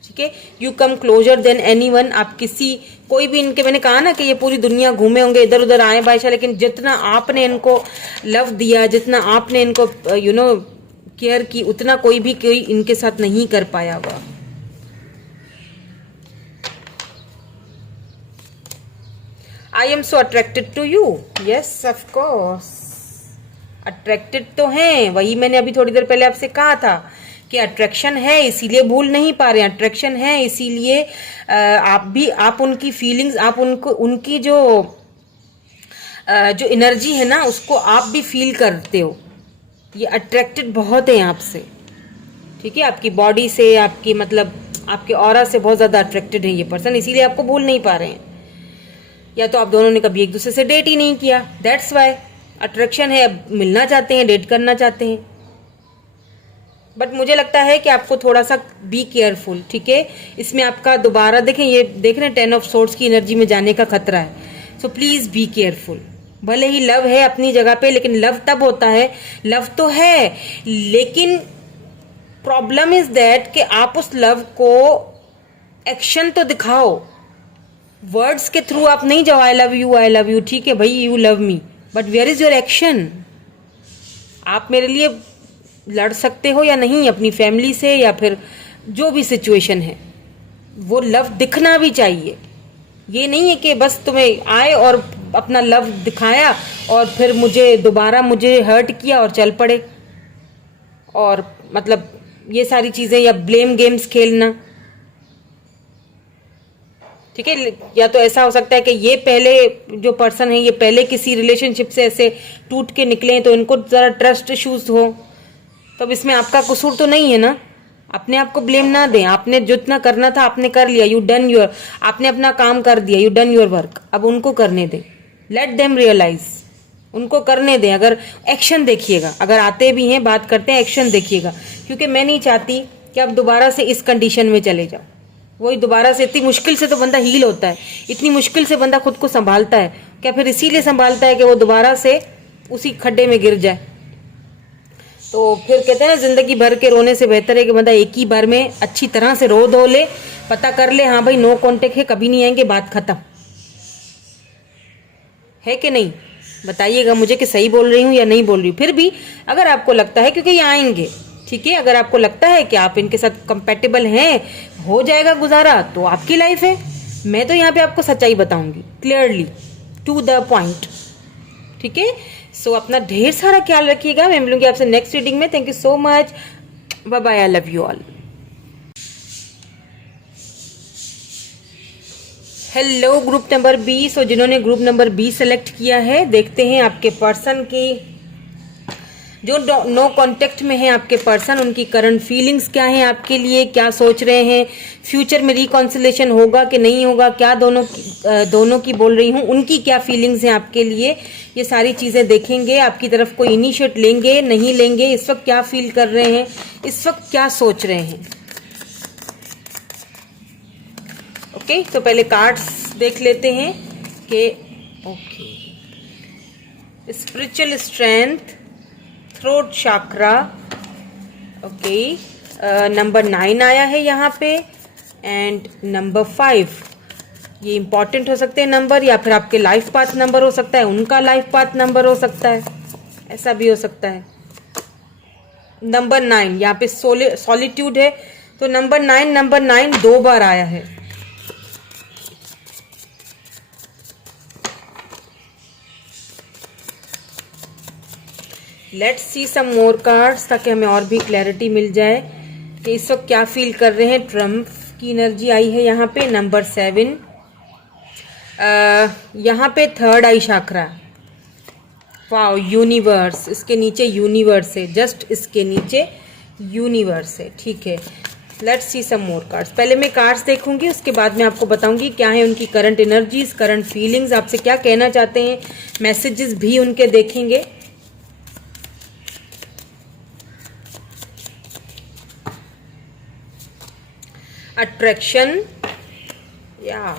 ठीक है, you come closer than anyone. आप किसी कोई भी इनके, मैंने कहा ना कि ये पूरी दुनिया घूमे होंगे, इधर उधर आए बादशाह, लेकिन जितना आपने इनको लव दिया, जितना आपने इनको केयर की, उतना कोई भी कोई इनके साथ नहीं कर पाया हुआ। I am so attracted to you. Yes of course, attracted तो हैं, वही मैंने अभी थोड़ी देर पहले आपसे कहा था कि अट्रैक्शन है, इसीलिए भूल नहीं पा रहे हैं। अट्रैक्शन है इसीलिए आप उनकी फीलिंग्स, आप उनको, उनकी जो एनर्जी है ना, उसको आप भी फील करते हो। ये अट्रैक्टेड बहुत है आपसे, ठीक है, आपकी बॉडी से, आपकी मतलब आपके ऑरा से बहुत ज्यादा अट्रैक्टेड है ये पर्सन, इसीलिए आपको भूल नहीं पा रहे हैं। या तो आप दोनों ने कभी एक दूसरे से डेट ही नहीं किया, दैट्स वाई अट्रैक्शन है। अब मिलना चाहते हैं, डेट करना चाहते हैं, बट मुझे लगता है कि आपको थोड़ा सा बी केयरफुल। ठीक है, इसमें आपका दोबारा देखें, ये देख रहे हैं 10 ऑफ सोर्ड्स की एनर्जी में जाने का खतरा है, सो प्लीज बी केयरफुल। भले ही लव है अपनी जगह पे, लेकिन लव तब होता है, लव तो है, लेकिन प्रॉब्लम इज दैट कि आप उस लव को एक्शन तो दिखाओ, वर्ड्स के थ्रू आप नहीं जाओ आई लव यू, ठीक है भाई, you love me, but where is your action? आप मेरे लिए लड़ सकते हो या नहीं अपनी फैमिली से, या फिर जो भी सिचुएशन है, वो लव दिखना भी चाहिए। ये नहीं है कि बस तुम्हें आए और अपना लव दिखाया और फिर दोबारा मुझे हर्ट किया और चल पड़े, और मतलब ये सारी चीजें, या ब्लेम गेम्स खेलना। ठीक है, या तो ऐसा हो सकता है कि ये पहले जो पर्सन है, ये पहले किसी रिलेशनशिप से ऐसे टूट के निकले, तो इनको जरा ट्रस्ट इश्यूज हो, तो अब इसमें आपका कसूर तो नहीं है ना। अपने आप को ब्लेम ना दें, आपने जितना करना था आपने कर लिया, यू डन योर, आपने अपना काम कर दिया, यू डन योर वर्क। अब उनको करने दें, लेट देम रियलाइज, उनको करने दें। अगर एक्शन देखिएगा, अगर आते भी हैं, बात करते हैं, एक्शन देखिएगा, क्योंकि मैं नहीं चाहती कि आप दोबारा से इस कंडीशन में चले जाओ। वही दोबारा से, इतनी मुश्किल से तो बंदा हील होता है, इतनी मुश्किल से बंदा खुद को संभालता है, क्या फिर इसीलिए संभालता है कि वो दोबारा से उसी खड्डे में गिर जाए? तो फिर कहते हैं ना, जिंदगी भर के रोने से बेहतर है कि बंदा एक ही बार में अच्छी तरह से रो धो ले, पता कर ले, हाँ भाई नो कांटेक्ट है, कभी नहीं आएंगे, बात खत्म है कि नहीं? बताइएगा मुझे कि सही बोल रही हूँ या नहीं बोल रही हूँ। फिर भी अगर आपको लगता है, क्योंकि ये आएंगे, ठीक है, अगर आपको लगता है कि आप इनके साथ कंपेटेबल हैं, हो जाएगा गुजारा, तो आपकी लाइफ है। मैं तो यहाँ पे आपको सच्चाई बताऊंगी, क्लियरली टू द पॉइंट। ठीक है, सो अपना ढेर सारा ख्याल रखिएगा। मैं मिलूंगी आपसे नेक्स्ट रीडिंग में। Thank you so much, bye bye, I love you all. Hello group number 20, और जिन्होंने ग्रुप नंबर 20 सेलेक्ट किया है, देखते हैं आपके पर्सन की, जो नो कांटेक्ट में है आपके पर्सन, उनकी करंट फीलिंग्स क्या हैं आपके लिए, क्या सोच रहे हैं, फ्यूचर में रिकॉन्सिलेशन होगा कि नहीं होगा, क्या दोनों की बोल रही हूँ, उनकी क्या फीलिंग्स हैं आपके लिए, ये सारी चीजें देखेंगे। आपकी तरफ कोई इनिशिएट लेंगे नहीं लेंगे, इस वक्त क्या फील कर रहे हैं, इस वक्त क्या सोच रहे हैं। ओके, तो पहले कार्ड्स देख लेते हैं कि ओके, स्पिरिचुअल स्ट्रेंथ, थ्रोट चक्रा, ओके, नंबर 9 आया है यहाँ पे, एंड नंबर 5, ये इंपॉर्टेंट हो सकते हैं नंबर, या फिर आपके लाइफ पाथ नंबर हो सकता है, उनका लाइफ पाथ नंबर हो सकता है, ऐसा भी हो सकता है। नंबर 9 यहाँ पे सॉलिट्यूड है, तो नंबर 9 2 बार आया है। Let's see some more cards, ताकि हमें और भी क्लैरिटी मिल जाए कि इस वक्त क्या फील कर रहे हैं। ट्रम्प की एनर्जी आई है यहाँ पे, नंबर 7, यहाँ पे थर्ड आई शाक्रा, वाओ, यूनिवर्स, इसके नीचे यूनिवर्स है, जस्ट इसके नीचे यूनिवर्स है। ठीक है, let's see some more cards. पहले मैं कार्ड्स देखूंगी, उसके बाद मैं आपको बताऊंगी क्या है उनकी करंट एनर्जीज, करंट फीलिंग्स, आपसे क्या कहना चाहते हैं, मैसेजेस भी उनके देखेंगे। अट्रैक्शन, या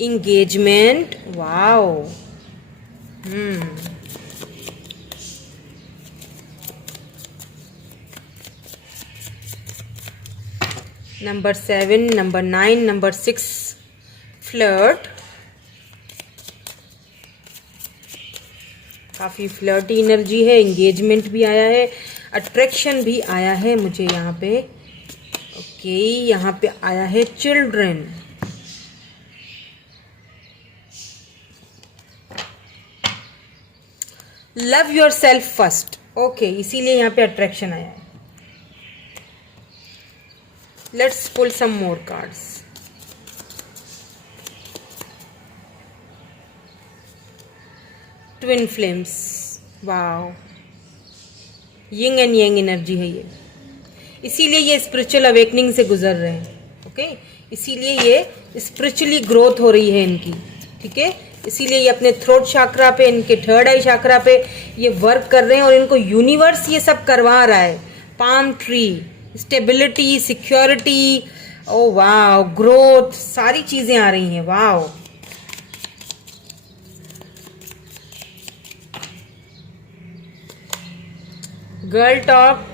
engagement, wow. Number 7, number 9, number 6, flirt. काफी फ्लर्टी एनर्जी है, एंगेजमेंट भी आया है, अट्रैक्शन भी आया है मुझे यहाँ पे। ओके, यहाँ पे आया है children. Love yourself first, okay, इसीलिए यहाँ पे अट्रैक्शन आया है। Let's pull some more cards. Twin flames, wow, yin and yang energy है ये, इसीलिए ये स्पिरिचुअल अवेकनिंग से गुजर रहे हैं। ओके, इसीलिए ये स्पिरिचुअली ग्रोथ हो रही है इनकी, ठीक है। इसीलिए ये अपने थ्रोट चक्रा पे, इनके थर्ड आई चक्रा पे ये वर्क कर रहे हैं और इनको यूनिवर्स ये सब करवा रहा है। पाम ट्री, स्टेबिलिटी, सिक्योरिटी, ओ वाह, ग्रोथ, सारी चीजें आ रही हैं, वाह। Girl talk,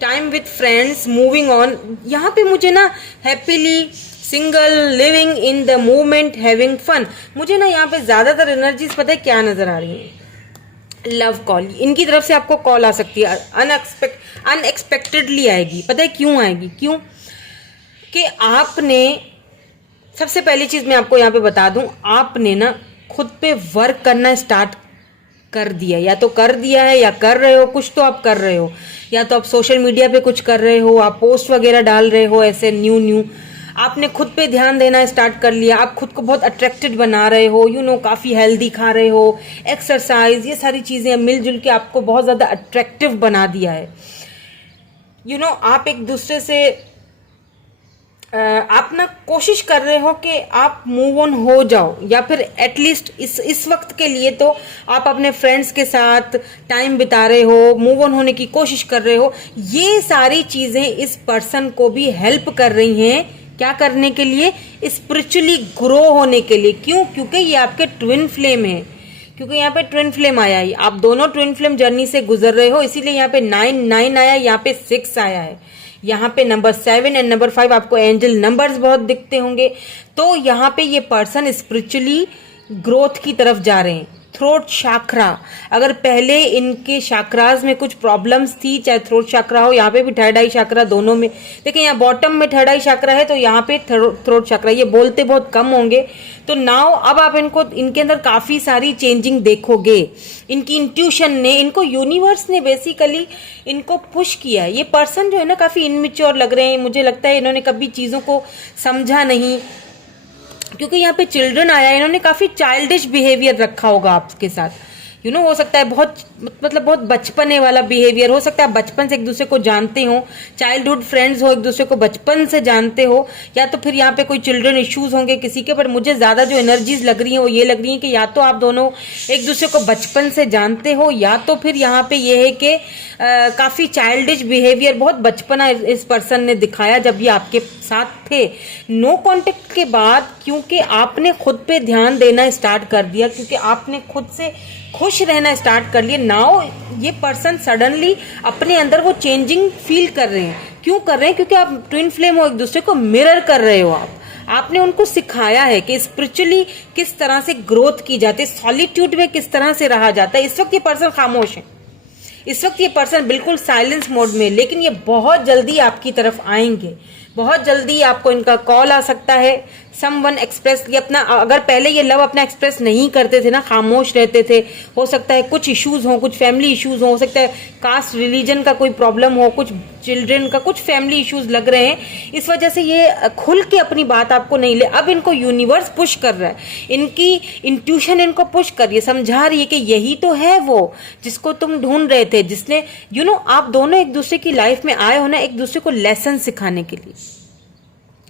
time with friends, moving on. यहाँ पे मुझे ना happily single, living in the moment, having fun, मुझे ना यहाँ पे ज्यादातर एनर्जीज पता है क्या नजर आ रही है। लव कॉल, इनकी तरफ से आपको कॉल आ सकती है, अनएक्सपेक्टेडली आएगी। पता है क्यों आएगी? क्यों कि आपने, सबसे पहली चीज मैं आपको यहाँ पे बता दूं, आपने ना खुद पे वर्क करना स्टार्ट कर दिया, या तो कर दिया है या कर रहे हो, कुछ तो आप कर रहे हो, या तो आप सोशल मीडिया पे कुछ कर रहे हो, आप पोस्ट वगैरह डाल रहे हो, ऐसे न्यू आपने खुद पे ध्यान देना स्टार्ट कर लिया, आप खुद को बहुत अट्रैक्टेड बना रहे हो, काफी हेल्दी खा रहे हो, एक्सरसाइज, ये सारी चीजें मिलजुल के आपको बहुत ज्यादा अट्रैक्टिव बना दिया है। आप एक दूसरे से आप ना कोशिश कर रहे हो कि आप मूव ऑन हो जाओ, या फिर एटलीस्ट इस वक्त के लिए तो आप अपने फ्रेंड्स के साथ टाइम बिता रहे हो, मूव ऑन होने की कोशिश कर रहे हो। ये सारी चीजें इस पर्सन को भी हेल्प कर रही हैं, क्या करने के लिए? स्पिरिचुअली ग्रो होने के लिए। क्यों? क्योंकि ये आपके ट्विन फ्लेम है, क्योंकि यहाँ पे ट्विन फ्लेम आया है, आप दोनों ट्विन फ्लेम जर्नी से गुजर रहे हो, इसीलिए यहाँ पे 9 आया, यहाँ पे 6 आया है, यहाँ पे नंबर 7 एंड नंबर 5 आपको एंजल नंबर्स बहुत दिखते होंगे। तो यहाँ पे ये पर्सन स्पिरिचुअली ग्रोथ की तरफ जा रहे हैं। थ्रोट चक्रा, अगर पहले इनके चक्रास में कुछ प्रॉब्लम्स थी, चाहे थ्रोट चक्रा हो, यहाँ पे भी थर्ड आई चक्रा, दोनों में देखिए, यहाँ बॉटम में थर्ड आई चक्रा है, तो यहाँ पे थ्रोट चक्रा, ये बोलते बहुत कम होंगे। तो नाउ अब आप इनके अंदर काफी सारी चेंजिंग देखोगे। इनकी इंट्यूशन ने, इनको यूनिवर्स ने बेसिकली इनको पुश किया है। ये पर्सन जो है ना काफी इनमेच्योर लग रहे हैं, मुझे लगता है इन्होंने कभी चीजों को समझा नहीं, क्योंकि यहाँ पे चिल्ड्रन आया है, इन्होंने काफी चाइल्डिश बिहेवियर रखा होगा आपके साथ। हो सकता है बहुत बचपने वाला बिहेवियर हो सकता है। बचपन से एक दूसरे को जानते हो, चाइल्डहुड फ्रेंड्स हो, एक दूसरे को बचपन से जानते हो, या तो फिर यहाँ पे कोई चिल्ड्रन इश्यूज होंगे किसी के। पर मुझे ज्यादा जो एनर्जीज लग रही हैं वो ये लग रही है कि या तो आप दोनों एक दूसरे को बचपन से जानते हो, या तो फिर यहाँ पे ये है कि काफी चाइल्डिश बिहेवियर, बहुत बचपना इस पर्सन ने दिखाया जब ये आपके साथ थे। नो कॉन्टेक्ट के बाद, क्योंकि आपने खुद पे ध्यान देना स्टार्ट कर दिया, क्योंकि आपने खुद से खुश रहना स्टार्ट कर लिया, नाउ ये पर्सन सडनली अपने अंदर वो चेंजिंग फील कर रहे हैं। क्यों कर रहे हैं? क्योंकि आप ट्विन फ्लेम हो, एक दूसरे को मिरर कर रहे हो। आपने उनको सिखाया है कि स्पिरिचुअली किस तरह से ग्रोथ की जाती है, सॉलिट्यूड में किस तरह से रहा जाता है। इस वक्त ये पर्सन खामोश है, इस वक्त ये पर्सन बिल्कुल साइलेंस मोड में, लेकिन ये बहुत जल्दी आपकी तरफ आएंगे, बहुत जल्दी आपको इनका कॉल आ सकता है। समवन एक्सप्रेस, ये अपना, अगर पहले ये लव अपना एक्सप्रेस नहीं करते थे ना, खामोश रहते थे, हो सकता है कुछ इश्यूज हो, कुछ फैमिली इश्यूज हो सकता है कास्ट रिलीजन का कोई प्रॉब्लम हो, कुछ चिल्ड्रन का, कुछ फैमिली इश्यूज लग रहे हैं, इस वजह से ये खुल के अपनी बात आपको नहीं ले। अब इनको यूनिवर्स पुश कर रहा है, इनकी इंट्यूशन इनको पुश कर रही है, समझा रही है कि यही तो है वो जिसको तुम ढूंढ रहे थे, जिसने आप दोनों एक दूसरे की लाइफ में आए हो ना, एक दूसरे को लेसन सिखाने के लिए,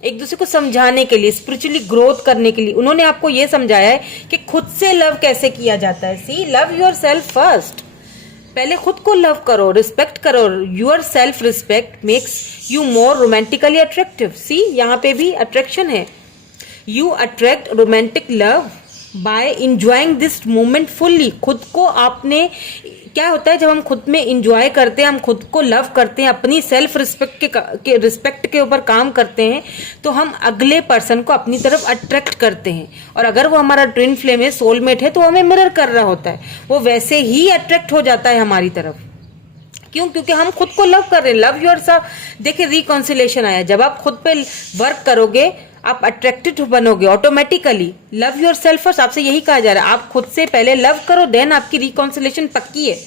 एक दूसरे को समझाने के लिए, स्पिरिचुअली ग्रोथ करने के लिए। उन्होंने आपको ये समझाया है कि खुद से लव कैसे किया जाता है। See, love yourself first. पहले खुद को लव करो, रिस्पेक्ट करो। Your self respect makes you more romantically attractive. See यहाँ पे भी अट्रैक्शन है। You attract romantic love by enjoying this moment fully. खुद को आपने, क्या होता है जब हम खुद में इंजॉय करते हैं, हम खुद को लव करते हैं, अपनी सेल्फ रिस्पेक्ट के ऊपर काम करते हैं, तो हम अगले पर्सन को अपनी तरफ अट्रैक्ट करते हैं। और अगर वो हमारा ट्विन फ्लेम है, सोलमेट है, तो हमें मिरर कर रहा होता है, वो वैसे ही अट्रैक्ट हो जाता है हमारी तरफ। क्यों? क्योंकि हम खुद को लव कर रहे हैं। Love yourself. देखिए रिकॉन्सिलेशन आया, जब आप खुद पे वर्क करोगे आप अट्रैक्टेड बनोगे ऑटोमेटिकली। लव योरसेल्फ फर्स्ट, आपसे यही कहा जा रहा है, आप खुद से पहले लव करो, देन आपकी रिकॉन्सिलेशन पक्की है।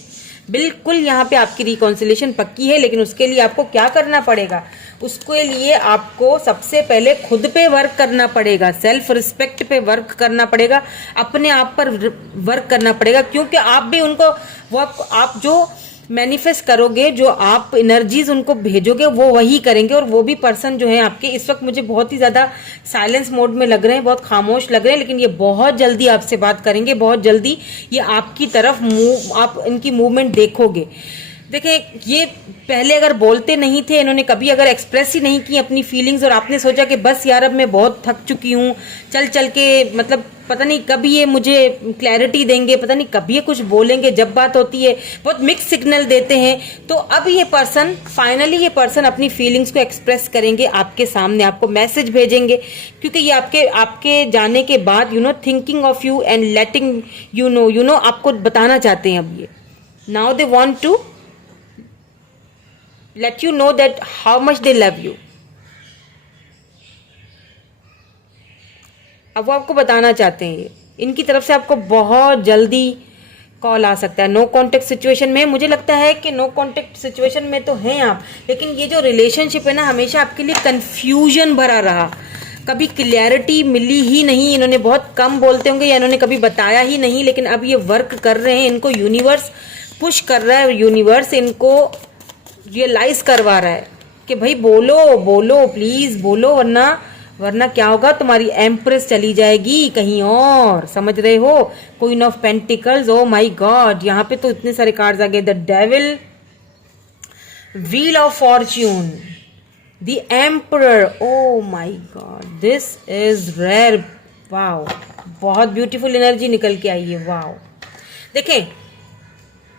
बिल्कुल यहाँ पे आपकी रिकॉन्सिलेशन पक्की है, लेकिन उसके लिए आपको क्या करना पड़ेगा? उसके लिए आपको सबसे पहले खुद पे वर्क करना पड़ेगा, सेल्फ रिस्पेक्ट पे वर्क करना पड़ेगा, अपने आप पर वर्क करना पड़ेगा। क्योंकि आप भी उनको, वो आप जो मैनिफेस्ट करोगे, जो आप एनर्जीज उनको भेजोगे, वो वही करेंगे। और वो भी पर्सन जो है आपके, इस वक्त मुझे बहुत ही ज्यादा साइलेंस मोड में लग रहे हैं, बहुत खामोश लग रहे हैं, लेकिन ये बहुत जल्दी आपसे बात करेंगे, बहुत जल्दी ये आपकी तरफ मूव, आप इनकी मूवमेंट देखोगे। देखिए ये पहले अगर बोलते नहीं थे, इन्होंने कभी अगर एक्सप्रेस ही नहीं की अपनी फीलिंग्स, और आपने सोचा कि बस यार अब मैं बहुत थक चुकी हूँ, चल चल के, मतलब पता नहीं कभी ये मुझे क्लैरिटी देंगे, पता नहीं कभी ये कुछ बोलेंगे। जब बात होती है बहुत मिक्स सिग्नल देते हैं। तो अब ये पर्सन फाइनली, ये पर्सन अपनी फीलिंग्स को एक्सप्रेस करेंगे आपके सामने, आपको मैसेज भेजेंगे। क्योंकि ये आपके जाने के बाद thinking of you and letting you know आपको बताना चाहते हैं। अब ये now they want to let you know that how much they love you। अब वो आपको बताना चाहते हैं, इनकी तरफ से आपको बहुत जल्दी कॉल आ सकता है। नो कॉन्टेक्ट सिचुएशन में, मुझे लगता है कि नो कॉन्टेक्ट सिचुएशन में तो हैं आप, लेकिन ये जो रिलेशनशिप है ना, हमेशा आपके लिए कंफ्यूजन भरा रहा, कभी क्लियरिटी मिली ही नहीं। इन्होंने बहुत कम बोलते होंगे या इन्होंने कभी बताया ही नहीं, लेकिन अब ये वर्क कर रहे हैं, इनको यूनिवर्स पुश कर रहा है, यूनिवर्स इनको रियलाइज करवा रहा है कि भाई बोलो बोलो, प्लीज बोलो, वरना क्या होगा, तुम्हारी एम्प्रेस चली जाएगी कहीं और। समझ रहे हो? Queen of pentacles, oh my god, यहाँ पे तो इतने सारे कार्ड्स आ गए। The devil, wheel of fortune, the emperor, oh my god, this is rare. Wow, बहुत ब्यूटीफुल एनर्जी निकल के आई है। वाओ, देखें,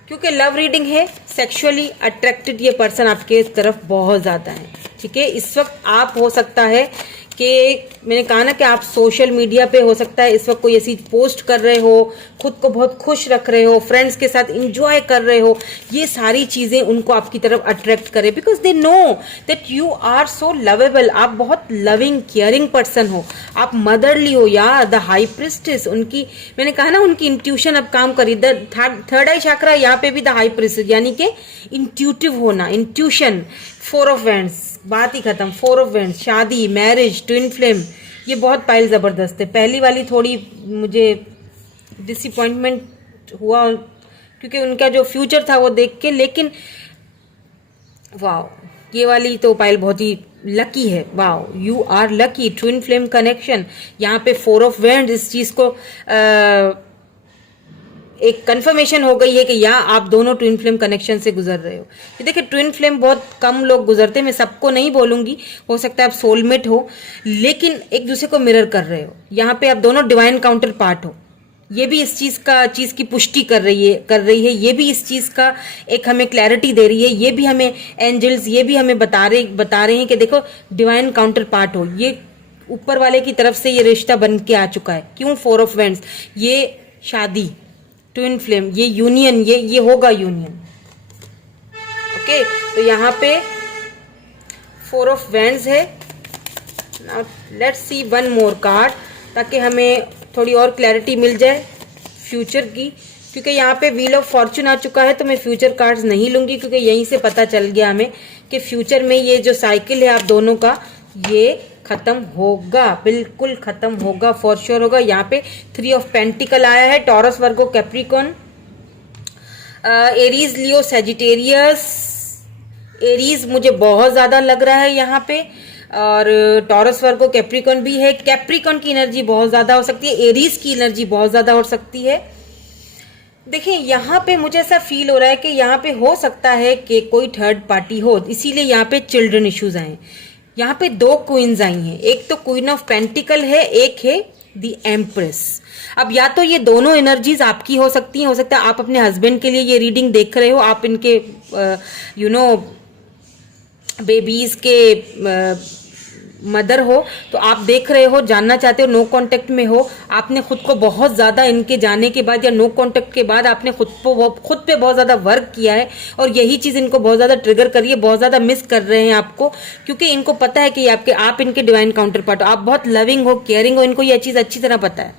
क्योंकि लव रीडिंग है, सेक्सुअली अट्रैक्टेड ये पर्सन आपके तरफ बहुत ज़्यादा है। ठीक है, इस वक्त आप, हो सकता है कि मैंने कहा ना कि आप सोशल मीडिया पे, हो सकता है इस वक्त कोई ऐसी पोस्ट कर रहे हो, खुद को बहुत खुश रख रहे हो, फ्रेंड्स के साथ इंजॉय कर रहे हो, ये सारी चीज़ें उनको आपकी तरफ अट्रैक्ट करें, because they know that you are so lovable. आप बहुत लविंग केयरिंग पर्सन हो, आप मदरली हो यार। द हाई प्रिस्टेस, उनकी, मैंने कहा ना, उनकी इंट्यूशन अब काम करी। द थर्ड आई चक्रा, यहाँ पे भी द हाई प्रिस्टेस, यानी कि इंट्यूटिव होना, इंट्यूशन। फोर ऑफ वैंड्स, बात ही खत्म। फोर ऑफ वैंड्स, शादी, मैरिज, ट्विन फ्लेम, ये बहुत पाइल जबरदस्त है। पहली वाली थोड़ी मुझे डिसअपॉइंटमेंट हुआ, क्योंकि उनका जो फ्यूचर था वो देख के, लेकिन वाओ, ये वाली तो पाइल बहुत ही लकी है। Wow, you are lucky. Twin flame connection, यहाँ पे फोर ऑफ वैंड्स, इस चीज को एक कंफर्मेशन हो गई है कि या आप दोनों ट्विन फ्लेम कनेक्शन से गुजर रहे हो। ये देखिए, ट्विन फ्लेम बहुत कम लोग गुजरते हैं, मैं सबको नहीं बोलूंगी, हो सकता है आप सोलमेट हो, लेकिन एक दूसरे को मिरर कर रहे हो। यहाँ पे आप दोनों डिवाइन काउंटर पार्ट हो, ये भी इस चीज की पुष्टि कर रही है। ये भी इस चीज का एक हमें क्लैरिटी दे रही है। ये भी हमें एंजल्स, ये भी हमें बता रहे हैं कि देखो, डिवाइन काउंटर पार्ट हो, ये ऊपर वाले की तरफ से ये रिश्ता बन के आ चुका है। क्यों? फोर ऑफ वैंड्स, ये शादी, ट्विन फ्लेम, ये यूनियन, ये होगा यूनियन। ओके, तो यहाँ पे फोर ऑफ वैंड्स है। Now let's see one more card, ताकि हमें थोड़ी और क्लैरिटी मिल जाए फ्यूचर की। क्योंकि यहाँ पे व्हील ऑफ फॉर्चून आ चुका है, तो मैं फ्यूचर कार्ड्स नहीं लूंगी, क्योंकि यहीं से पता चल गया हमें कि फ्यूचर में ये जो साइकिल है आप दोनों का, ये खत्म होगा, बिल्कुल खत्म होगा, फॉर श्योर होगा। यहाँ पे थ्री ऑफ पेंटिकल आया है। टॉरस, वर्गो, कैप्रिकॉन, एरीज, लियो, सेजिटेरियस। एरीज मुझे बहुत ज्यादा लग रहा है यहाँ पे, और टॉरस, वर्गो, कैप्रिकॉन भी है। कैप्रिकॉन की एनर्जी बहुत ज्यादा हो सकती है, एरीज की एनर्जी बहुत ज्यादा हो सकती है। देखिए यहाँ पे मुझे ऐसा फील हो रहा है कि यहाँ पे हो सकता है कि कोई थर्ड पार्टी हो, इसीलिए यहाँ पे चिल्ड्रन इश्यूज आए। यहाँ पे दो क्वींस आई हैं, एक तो क्वीन ऑफ पेंटिकल है, एक है द एम्प्रेस। अब या तो ये दोनों एनर्जीज आपकी हो सकती हैं, हो सकता है आप अपने हस्बैंड के लिए ये रीडिंग देख रहे हो, आप इनके बेबीज के मदर हो, तो आप देख रहे हो, जानना चाहते हो, नो कांटेक्ट में हो, आपने खुद को बहुत ज़्यादा इनके जाने के बाद या नो कांटेक्ट के बाद आपने खुद पे बहुत ज़्यादा वर्क किया है और यही चीज़ इनको बहुत ज़्यादा ट्रिगर करी है, बहुत ज़्यादा मिस कर रहे हैं आपको, क्योंकि इनको पता है कि आप इनके डिवाइन काउंटर पार्ट हो, आप बहुत लविंग हो, केयरिंग हो, इनको यह चीज़ अच्छी तरह पता है।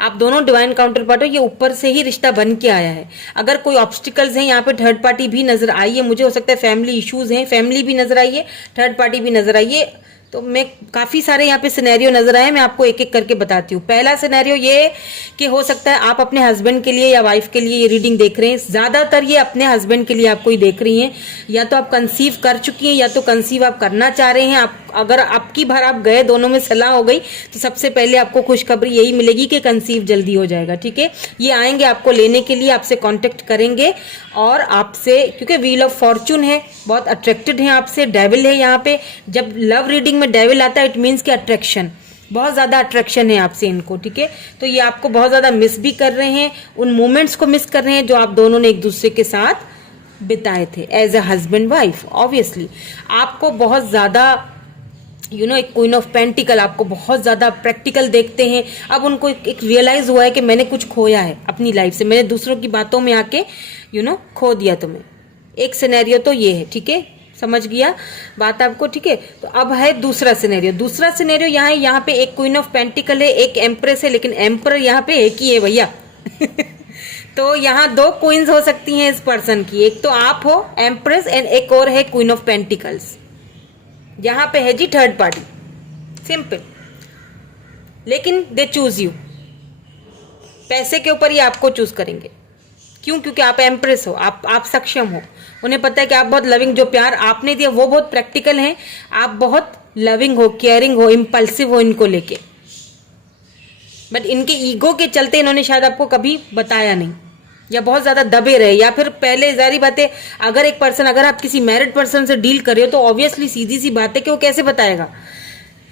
आप दोनों डिवाइन काउंटर पार्ट हो, ये ऊपर से ही रिश्ता बन के आया है। अगर कोई ऑब्स्टिकल्स हैं, यहाँ पे थर्ड पार्टी भी नजर आई है, मुझे हो सकता है फैमिली इश्यूज हैं, फैमिली भी नजर आई है, थर्ड पार्टी भी नजर आई है, तो मैं काफी सारे यहाँ पे सिनेरियो नजर आए, मैं आपको एक एक करके बताती हूँ। पहला सिनेरियो ये कि हो सकता है आप अपने हस्बैंड के लिए या वाइफ के लिए ये रीडिंग देख रहे हैं, ज्यादातर ये अपने हस्बैंड के लिए आपको ही देख रही हैं, या तो आप कंसीव कर चुकी हैं या तो कंसीव आप करना चाह रहे हैं। आप अगर आपकी बार आप गए, दोनों में सलाह हो गई, तो सबसे पहले आपको खुशखबरी यही मिलेगी कि कंसीव जल्दी हो जाएगा, ठीक है। ये आएंगे आपको लेने के लिए, आपसे कांटेक्ट करेंगे और आपसे, क्योंकि व्हील ऑफ फॉर्चून है, बहुत अट्रैक्टेड है आपसे, डेविल है यहाँ पे। जब लव रीडिंग में डेविल आता है, इट मीन्स कि अट्रैक्शन, बहुत ज्यादा अट्रैक्शन है आपसे इनको, ठीक है। तो ये आपको बहुत ज्यादा मिस भी कर रहे हैं, उन मोमेंट्स को मिस कर रहे हैं जो आप दोनों ने एक दूसरे के साथ बिताए थे as a husband wife. Obviously आपको बहुत ज्यादा एक क्वीन ऑफ पेंटिकल, आपको बहुत ज्यादा प्रैक्टिकल देखते हैं। अब उनको एक रियलाइज हुआ है कि मैंने कुछ खोया है अपनी लाइफ से, मैंने दूसरों की बातों में आके खो दिया तुम्हें। एक सिनेरियो तो ये है, ठीक है, समझ गया बात आपको, ठीक है। तो अब है दूसरा सिनेरियो। दूसरा सिनेरियो यहाँ पे एक क्वीन ऑफ पेंटिकल है, एक एम्प्रेस है, लेकिन एम्पर यहाँ पे एक ही है भैया तो यहाँ दो क्वींस हो सकती हैं इस पर्सन की, एक तो आप हो एम्प्रेस एंड एक और है क्वीन ऑफ पेंटिकल्स। यहां पे है जी थर्ड पार्टी, सिंपल, लेकिन दे चूज यू। पैसे के ऊपर ये आपको चूज करेंगे, क्यों? क्योंकि आप एम्प्रेस हो, आप सक्षम हो, उन्हें पता है कि आप बहुत लविंग, जो प्यार आपने दिया वो बहुत प्रैक्टिकल है, आप बहुत लविंग हो, केयरिंग हो, इम्पल्सिव हो इनको लेके, बट इनके ईगो के चलते इन्होंने शायद आपको कभी बताया नहीं, या बहुत ज्यादा दबे रहे, या फिर पहले जारी बात है, अगर आप किसी मैरिड पर्सन से डील कर रहे हो तो ऑब्वियसली सीधी सी बात है कि वो कैसे बताएगा।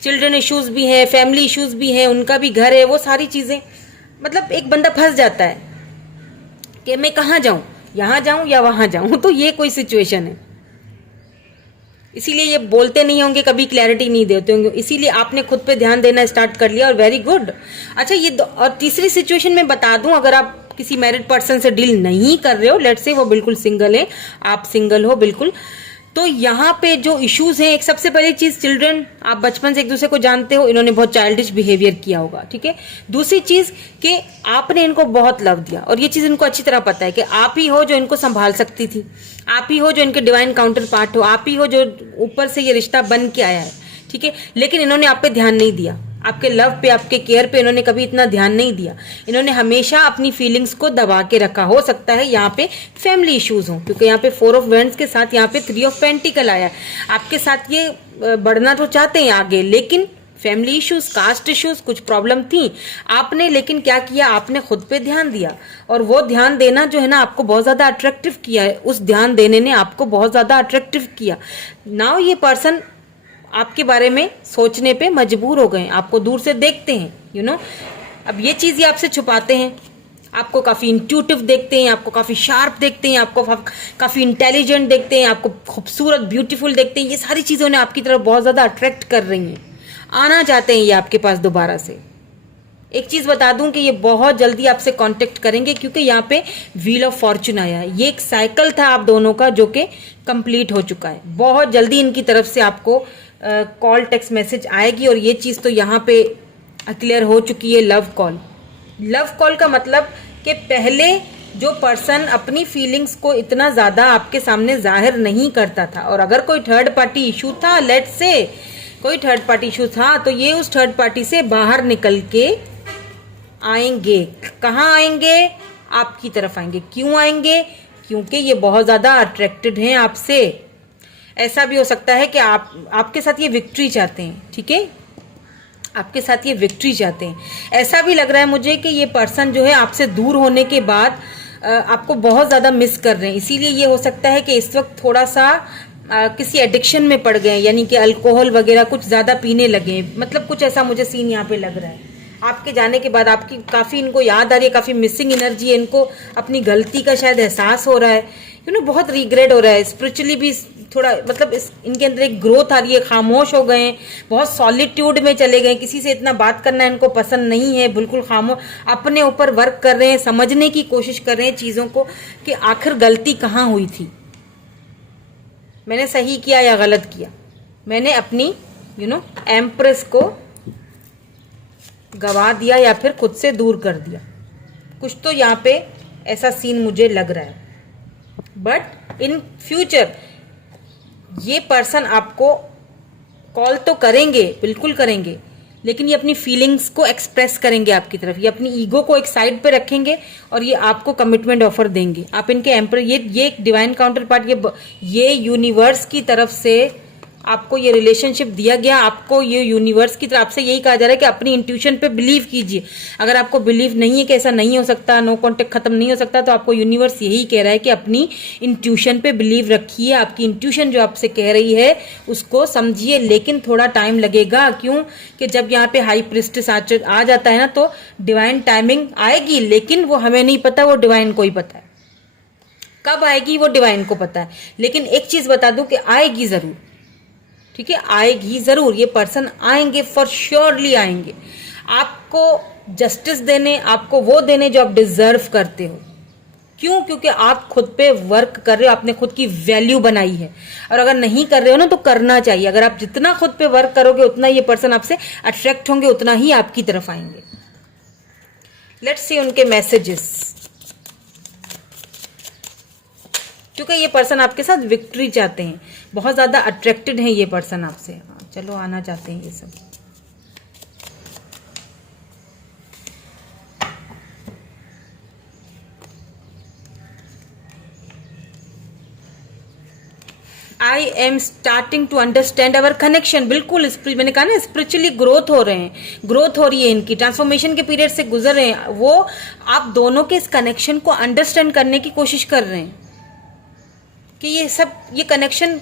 चिल्ड्रन इश्यूज भी हैं, फैमिली इश्यूज भी हैं, उनका भी घर है, वो सारी चीजें, मतलब एक बंदा फंस जाता है कि मैं कहाँ जाऊं, यहां जाऊं या वहां जाऊं, तो ये कोई सिचुएशन है। इसीलिए ये बोलते नहीं होंगे, कभी क्लैरिटी नहीं देते होंगे, इसीलिए आपने खुद पे ध्यान देना स्टार्ट कर लिया, और वेरी गुड। अच्छा, ये और तीसरी सिचुएशन में बता दूं, अगर आप किसी मैरिड पर्सन से डील नहीं कर रहे हो, लेट्स से वो बिल्कुल सिंगल है, आप सिंगल हो बिल्कुल, तो यहाँ पे जो इश्यूज हैं, एक सबसे पहली चीज चिल्ड्रन, आप बचपन से एक दूसरे को जानते हो, इन्होंने बहुत चाइल्डिश बिहेवियर किया होगा, ठीक है। दूसरी चीज कि आपने इनको बहुत लव दिया, और ये चीज इनको अच्छी तरह पता है कि आप ही हो जो इनको संभाल सकती थी, आप ही हो जो इनके डिवाइन काउंटर पार्ट हो, आप ही हो जो ऊपर से ये रिश्ता बन के आया है, ठीक है। लेकिन इन्होंने आप पे ध्यान नहीं दिया, आपके लव पे, आपके केयर पे इन्होंने कभी इतना ध्यान नहीं दिया, इन्होंने हमेशा अपनी फीलिंग्स को दबा के रखा। हो सकता है यहाँ पे फैमिली इश्यूज हो, क्योंकि यहाँ पे 4 ऑफ वैंड्स के साथ यहाँ पे 3 ऑफ पेंटिकल आया है। आपके साथ ये बढ़ना तो चाहते हैं आगे, लेकिन फैमिली इश्यूज, कास्ट इश्यूज, कुछ प्रॉब्लम थी, आपने लेकिन क्या किया, आपने खुद पे ध्यान दिया, और वो ध्यान देना जो है ना आपको बहुत ज्यादा अट्रैक्टिव किया है, उस ध्यान देने ने आपको बहुत ज्यादा अट्रैक्टिव किया। नाउ ये पर्सन आपके बारे में सोचने पे मजबूर हो गए, आपको दूर से देखते हैं, अब ये चीज ये आपसे छुपाते हैं, आपको काफी इंट्यूटिव देखते हैं, आपको काफी शार्प देखते हैं, आपको काफी इंटेलिजेंट देखते हैं, आपको खूबसूरत ब्यूटीफुल देखते हैं। ये सारी चीजें उन्हें आपकी तरफ बहुत ज्यादा अट्रैक्ट कर रही हैं, आना चाहते हैं ये आपके पास दोबारा से। एक चीज बता दूं कि ये बहुत जल्दी आपसे कांटेक्ट करेंगे, क्योंकि यहाँ पे व्हील ऑफ फॉर्चून आया है। ये एक साइकिल था आप दोनों का जो कि कंप्लीट हो चुका है। बहुत जल्दी इनकी तरफ से आपको कॉल, टेक्स्ट मैसेज आएगी, और ये चीज तो यहाँ पे क्लियर हो चुकी है। लव कॉल, लव कॉल का मतलब कि पहले जो पर्सन अपनी फीलिंग्स को इतना ज्यादा आपके सामने जाहिर नहीं करता था, और अगर कोई थर्ड पार्टी इशू था, लेट्स से कोई थर्ड पार्टी इशू था, तो ये उस थर्ड पार्टी से बाहर निकल के आएंगे। कहाँ आएंगे? आपकी तरफ आएंगे। क्यों आएंगे? क्योंकि ये बहुत ज्यादा अट्रैक्टेड हैं आपसे। ऐसा भी हो सकता है कि आपके साथ ये विक्ट्री चाहते हैं, ठीक है, आपके साथ ये विक्ट्री चाहते हैं। ऐसा भी लग रहा है मुझे कि ये पर्सन जो है आपसे दूर होने के बाद आपको बहुत ज़्यादा मिस कर रहे हैं। इसीलिए ये हो सकता है कि इस वक्त थोड़ा सा किसी एडिक्शन में पड़ गए, यानी कि अल्कोहल वगैरह कुछ ज़्यादा पीने लगे, मतलब कुछ ऐसा मुझे सीन यहाँ पे लग रहा है। आपके जाने के बाद आपकी काफ़ी इनको याद आ रही है, काफ़ी मिसिंग एनर्जी है, इनको अपनी गलती का शायद एहसास हो रहा है, बहुत रिग्रेट हो रहा है। स्पिरिचुअली भी थोड़ा मतलब इनके अंदर एक ग्रोथ आ रही है, खामोश हो गए हैं, बहुत सॉलिट्यूड में चले गए, किसी से इतना बात करना इनको पसंद नहीं है, बिल्कुल खामोश, अपने ऊपर वर्क कर रहे हैं, समझने की कोशिश कर रहे हैं चीज़ों को कि आखिर गलती कहाँ हुई थी, मैंने सही किया या गलत किया, मैंने अपनी एम्प्रेस को गवा दिया या फिर खुद से दूर कर दिया। कुछ तो यहाँ पे ऐसा सीन मुझे लग रहा है। बट इन फ्यूचर ये पर्सन आपको कॉल तो करेंगे, बिल्कुल करेंगे, लेकिन ये अपनी फीलिंग्स को एक्सप्रेस करेंगे आपकी तरफ, ये अपनी ईगो को एक साइड पे रखेंगे और ये आपको कमिटमेंट ऑफर देंगे। आप इनके एम्पर, ये डिवाइन काउंटर पार्ट, ये यूनिवर्स की तरफ से आपको ये रिलेशनशिप दिया गया, आपको ये यूनिवर्स की तरफ से यही कहा जा रहा है कि अपनी इंट्यूशन पे बिलीव कीजिए। अगर आपको बिलीव नहीं है कि ऐसा नहीं हो सकता, नो कांटेक्ट खत्म नहीं हो सकता, तो आपको यूनिवर्स यही कह रहा है कि अपनी इंट्यूशन पे बिलीव रखिए। आपकी इंट्यूशन जो आपसे कह रही है उसको समझिए, लेकिन थोड़ा टाइम लगेगा। क्यों कि जब यहाँ पे हाई प्रिस्टेस आ जाता है ना, तो डिवाइन टाइमिंग आएगी, लेकिन वो हमें नहीं पता, वो डिवाइन को ही पता है। कब आएगी वो डिवाइन को पता है, लेकिन एक चीज बता दूं कि आएगी जरूर, ठीक है, आएगी जरूर। ये पर्सन आएंगे, फॉर श्योरली आएंगे, आपको जस्टिस देने, आपको वो देने जो आप डिजर्व करते हो। क्यों? क्योंकि आप खुद पे वर्क कर रहे हो, आपने खुद की वैल्यू बनाई है, और अगर नहीं कर रहे हो ना तो करना चाहिए। अगर आप जितना खुद पे वर्क करोगे उतना ये पर्सन आपसे अट्रैक्ट होंगे, उतना ही आपकी तरफ आएंगे। लेट्स सी उनके मैसेजेस, क्योंकि ये पर्सन आपके साथ विक्ट्री चाहते हैं, बहुत ज्यादा अट्रैक्टेड हैं ये पर्सन आपसे। हाँ, चलो आना चाहते हैं ये सब। I am starting to understand our connection. बिल्कुल, मैंने कहा ना, स्पिरिचुअली ग्रोथ हो रहे हैं, ग्रोथ हो रही है इनकी, ट्रांसफॉर्मेशन के पीरियड से गुजर रहे हैं वो। आप दोनों के इस कनेक्शन को अंडरस्टैंड करने की कोशिश कर रहे हैं कि ये कनेक्शन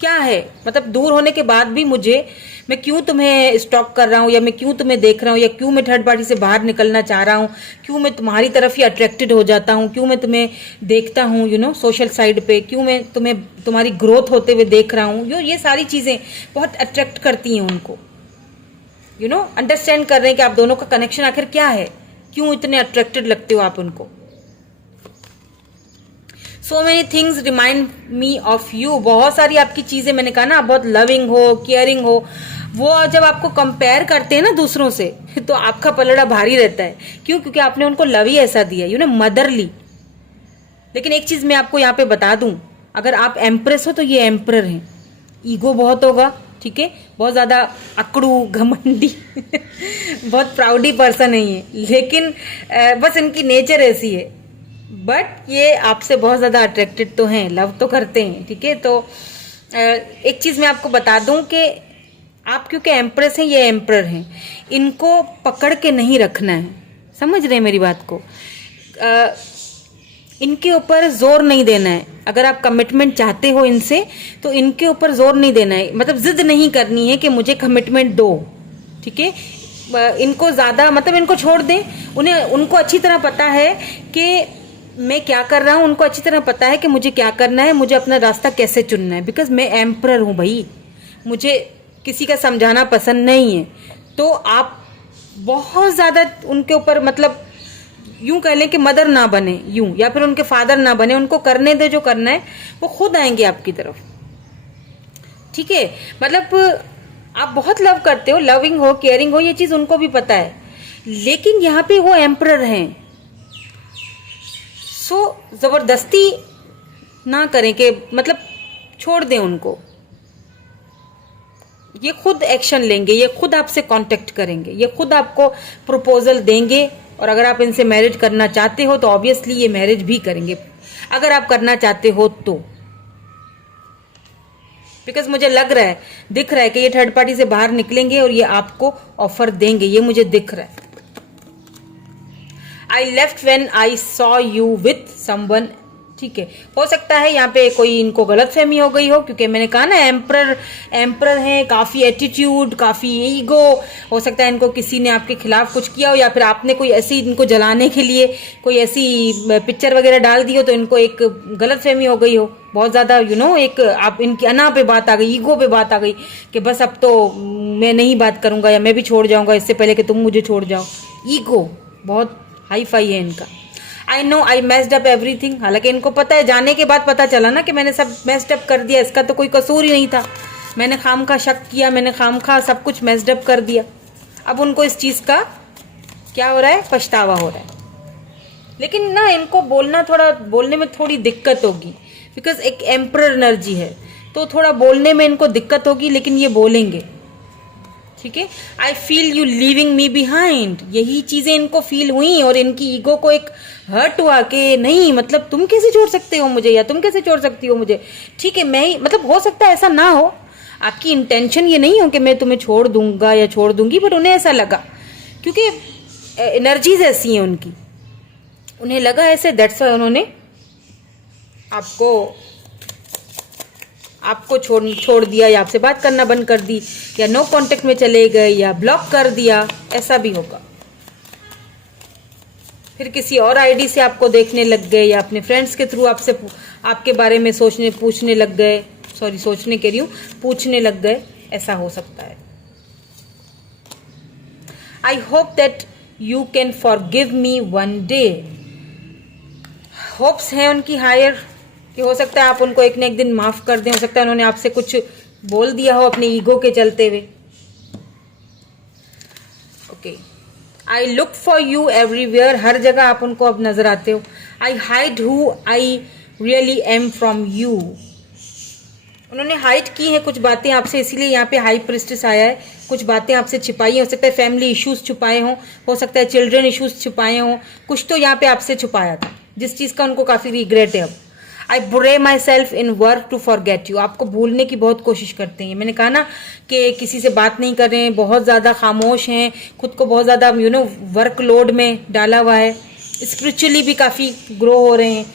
क्या है। मतलब दूर होने के बाद भी मैं क्यों तुम्हें स्टॉक कर रहा हूँ, या मैं क्यों तुम्हें देख रहा हूँ, या क्यों मैं थर्ड पार्टी से बाहर निकलना चाह रहा हूँ, क्यों मैं तुम्हारी तरफ ही अट्रैक्टेड हो जाता हूँ, क्यों मैं तुम्हें देखता हूँ सोशल साइड पे, क्यों मैं तुम्हारी ग्रोथ होते हुए देख रहा हूँ। ये सारी चीजें बहुत अट्रैक्ट करती हैं उनको। अंडरस्टैंड कर रहे हैं कि आप दोनों का कनेक्शन आखिर क्या है, क्यों इतने अट्रैक्टेड लगते हो आप उनको। So many things remind me of you. बहुत सारी आपकी चीजें, मैंने कहा ना, आप बहुत लविंग हो, केयरिंग हो। वो जब आपको कंपेयर करते हैं ना दूसरों से, तो आपका पलड़ा भारी रहता है। क्यों? क्योंकि आपने उनको लव ही ऐसा दिया, मदरली। लेकिन एक चीज मैं आपको यहाँ पे बता दूं, अगर आप एम्प्रेस हो तो ये एम्परर हैं। ईगो बहुत होगा, ठीक है, बहुत ज्यादा अकड़ू, घमंडी बहुत प्राउडी पर्सन है ये, लेकिन बस इनकी नेचर ऐसी है। बट ये आपसे बहुत ज्यादा अट्रैक्टेड तो हैं, लव तो करते हैं, ठीक है। तो एक चीज मैं आपको बता दूं कि आप क्योंकि एम्प्रेस हैं, ये एम्परर हैं, इनको पकड़ के नहीं रखना है। समझ रहे हैं मेरी बात को? इनके ऊपर जोर नहीं देना है। अगर आप कमिटमेंट चाहते हो इनसे, तो इनके ऊपर जोर नहीं देना है, मतलब जिद नहीं करनी है कि मुझे कमिटमेंट दो, ठीक है। इनको ज्यादा मतलब इनको छोड़ दें। उनको अच्छी तरह पता है कि मैं क्या कर रहा हूँ, उनको अच्छी तरह पता है कि मुझे क्या करना है, मुझे अपना रास्ता कैसे चुनना है। बिकॉज मैं एम्परर हूँ भाई, मुझे किसी का समझाना पसंद नहीं है। तो आप बहुत ज्यादा उनके ऊपर, मतलब यूं कह लें कि मदर ना बने यूं, या फिर उनके फादर ना बने। उनको करने दे जो करना है, वो खुद आएंगे आपकी तरफ, ठीक है। मतलब आप बहुत लव करते हो, लविंग हो, केयरिंग हो, ये चीज उनको भी पता है। लेकिन यहाँ पे वो एम्परर हैं, सो जबरदस्ती ना करें कि मतलब छोड़ दें उनको। ये खुद एक्शन लेंगे, ये खुद आपसे कांटेक्ट करेंगे, ये खुद आपको प्रपोजल देंगे। और अगर आप इनसे मैरिज करना चाहते हो तो ऑब्वियसली ये मैरिज भी करेंगे, अगर आप करना चाहते हो तो। बिकॉज मुझे लग रहा है, दिख रहा है कि ये थर्ड पार्टी से बाहर निकलेंगे और ये आपको ऑफर देंगे, ये मुझे दिख रहा है। I left when I saw you with someone. ठीक है, हो सकता है यहाँ पे कोई इनको गलतफहमी हो गई हो, क्योंकि मैंने कहा ना एम्परर हैं, काफी एटीट्यूड, काफी ईगो। हो सकता है इनको किसी ने आपके खिलाफ कुछ किया हो, या फिर आपने कोई ऐसी इनको जलाने के लिए कोई ऐसी पिक्चर वगैरह डाल दी हो, तो इनको एक गलतफहमी हो गई हो बहुत ज्यादा, एक आप इनकी अना पे बात आ गई, ईगो पे बात आ गई कि बस अब तो मैं नहीं बात करूंगा या मैं भी छोड़ जाऊंगा इससे पहले कि तुम मुझे छोड़ जाओ। ईगो बहुत हाई फाई है इनका। I know I messed up everything, हालांकि इनको पता है, जाने के बाद पता चला ना कि मैंने सब मेस्ड अप कर दिया, इसका तो कोई कसूर ही नहीं था, मैंने खामखा शक किया, मैंने खामखा सब कुछ मेस्ड अप कर दिया। अब उनको इस चीज का क्या हो रहा है, पछतावा हो रहा है। लेकिन ना इनको बोलने में थोड़ी दिक्कत होगी, बिकॉज एक एम्परर एनर्जी है, तो थोड़ा बोलने में इनको दिक्कत होगी, लेकिन ये बोलेंगे। ठीक है, I feel you leaving me behind, यही चीजें इनको फील हुई और इनकी ईगो को एक हर्ट हुआ कि नहीं, मतलब तुम कैसे छोड़ सकते हो मुझे, या तुम कैसे छोड़ सकती हो मुझे। ठीक है, मैं ही, मतलब हो सकता है ऐसा ना हो, आपकी इंटेंशन ये नहीं हो कि मैं तुम्हें छोड़ दूंगा या छोड़ दूंगी, बट उन्हें ऐसा लगा, क्योंकि एनर्जीज ऐसी हैं उनकी, उन्हें लगा ऐसे, दैट्स व्हाई उन्होंने आपको छोड़ दिया, या आपसे बात करना बंद कर दी, या नो कांटेक्ट में चले गए, या ब्लॉक कर दिया, ऐसा भी होगा। फिर किसी और आईडी से आपको देखने लग गए, या अपने फ्रेंड्स के थ्रू आपके बारे में पूछने लग गए, सॉरी सोचने कह रही हूँ, पूछने लग गए, ऐसा हो सकता है। I hope that you can forgive me one day, hopes हैं उनकी हायर कि हो सकता है आप उनको एक न एक दिन माफ कर दें, हो सकता है उन्होंने आपसे कुछ बोल दिया हो अपने ईगो के चलते हुए। Okay, I look for you everywhere, हर जगह आप उनको अब नजर आते हो। I hide who I really am from you, उन्होंने हाइड की है कुछ बातें आपसे, इसीलिए यहाँ पे हाई प्रिस्टेस आया है, कुछ बातें आपसे छिपाई है, हो सकता है फैमिली इश्यूज छुपाए हों, हो सकता है चिल्ड्रन इश्यूज छुपाए हों, कुछ तो यहाँ पे आपसे छुपाया था, जिस चीज का उनको काफी रिग्रेट है अब। I bury myself in work to forget you, आपको भूलने की बहुत कोशिश करते हैं। मैंने कहा ना कि किसी से बात नहीं कर रहे हैं, बहुत ज्यादा खामोश हैं, खुद को बहुत ज्यादा वर्कलोड में डाला हुआ है, स्पिरिचुअली भी काफी ग्रो हो रहे हैं,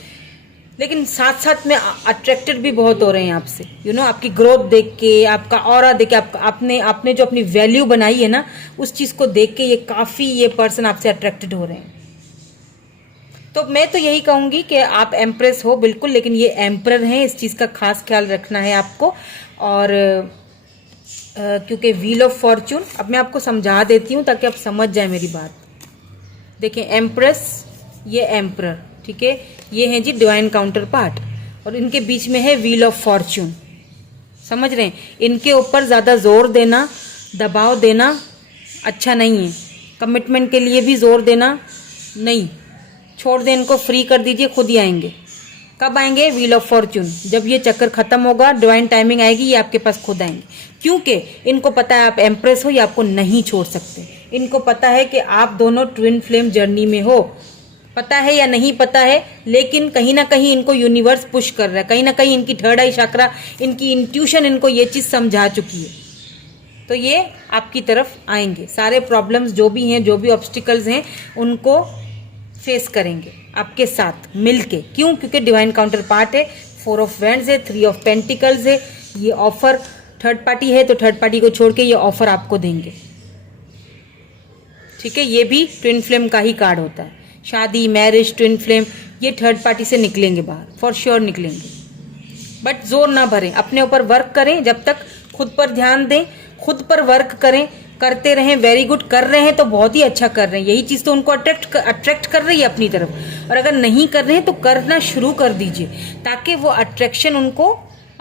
लेकिन साथ साथ में अट्रैक्टेड भी बहुत हो रहे हैं आपसे, आपकी ग्रोथ देख के, आपका ऑरा देख के, आपने जो अपनी वैल्यू बनाई है ना, उस चीज को देख के ये पर्सन आपसे अट्रैक्टेड हो रहे हैं। तो मैं तो यही कहूंगी कि आप एम्प्रेस हो बिल्कुल, लेकिन ये एम्परर हैं, इस चीज का खास ख्याल रखना है आपको। और क्योंकि व्हील ऑफ फॉर्च्यून, अब मैं आपको समझा देती हूँ ताकि आप समझ जाए मेरी बात। देखिए, एम्प्रेस, ये एम्परर, ठीक है, ये है जी डिवाइन काउंटर पार्ट, और इनके बीच में है व्हील ऑफ फॉर्च्यून। समझ रहे हैं, इनके ऊपर ज्यादा जोर देना, दबाव देना अच्छा नहीं है, कमिटमेंट के लिए भी जोर देना नहीं, छोड़ दें इनको, फ्री कर दीजिए, खुद ही आएंगे। कब आएंगे? व्हील ऑफ फॉर्च्यून, जब ये चक्कर खत्म होगा, डिवाइन टाइमिंग आएगी, ये आपके पास खुद आएंगे, क्योंकि इनको पता है आप एम्प्रेस हो, ये आपको नहीं छोड़ सकते। इनको पता है कि आप दोनों ट्विन फ्लेम जर्नी में हो, पता है या नहीं पता है, लेकिन कहीं ना कहीं इनको यूनिवर्स पुश कर रहा है, कहीं ना कहीं इनकी थर्ड आई चक्रा, इनकी इंट्यूशन इनको ये चीज समझा चुकी है, तो ये आपकी तरफ आएंगे। सारे प्रॉब्लम्स जो भी हैं, जो भी ऑब्स्टिकल्स हैं, उनको फेस करेंगे आपके साथ मिलके। क्यों? क्योंकि डिवाइन काउंटर पार्ट है, 4 ऑफ वैंड्स है, 3 ऑफ पेंटिकल्स है, ये ऑफर थर्ड पार्टी है, तो थर्ड पार्टी को छोड़ के ये ऑफर आपको देंगे। ठीक है, ये भी ट्विन फ्लेम का ही कार्ड होता है, शादी, मैरिज, ट्विन फ्लेम, ये थर्ड पार्टी से निकलेंगे बाहर, फॉर श्योर निकलेंगे। बट जोर ना भरें, अपने ऊपर वर्क करें, जब तक खुद पर ध्यान दें, खुद पर वर्क करें, करते रहें। वेरी गुड, कर रहे हैं तो बहुत ही अच्छा कर रहे हैं, यही चीज तो उनको अट्रैक्ट कर रही है अपनी तरफ। और अगर नहीं कर रहे हैं तो करना शुरू कर दीजिए, ताकि वो अट्रैक्शन उनको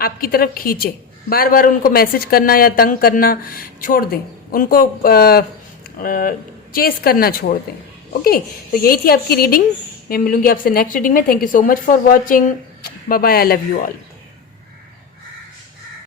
आपकी तरफ खींचे। बार बार उनको मैसेज करना या तंग करना छोड़ दें, उनको चेस करना छोड़ दें। ओके, तो यही थी आपकी रीडिंग। मैं मिलूंगी आपसे नेक्स्ट रीडिंग में। Thank you so much for watching. Bye bye, I love you all.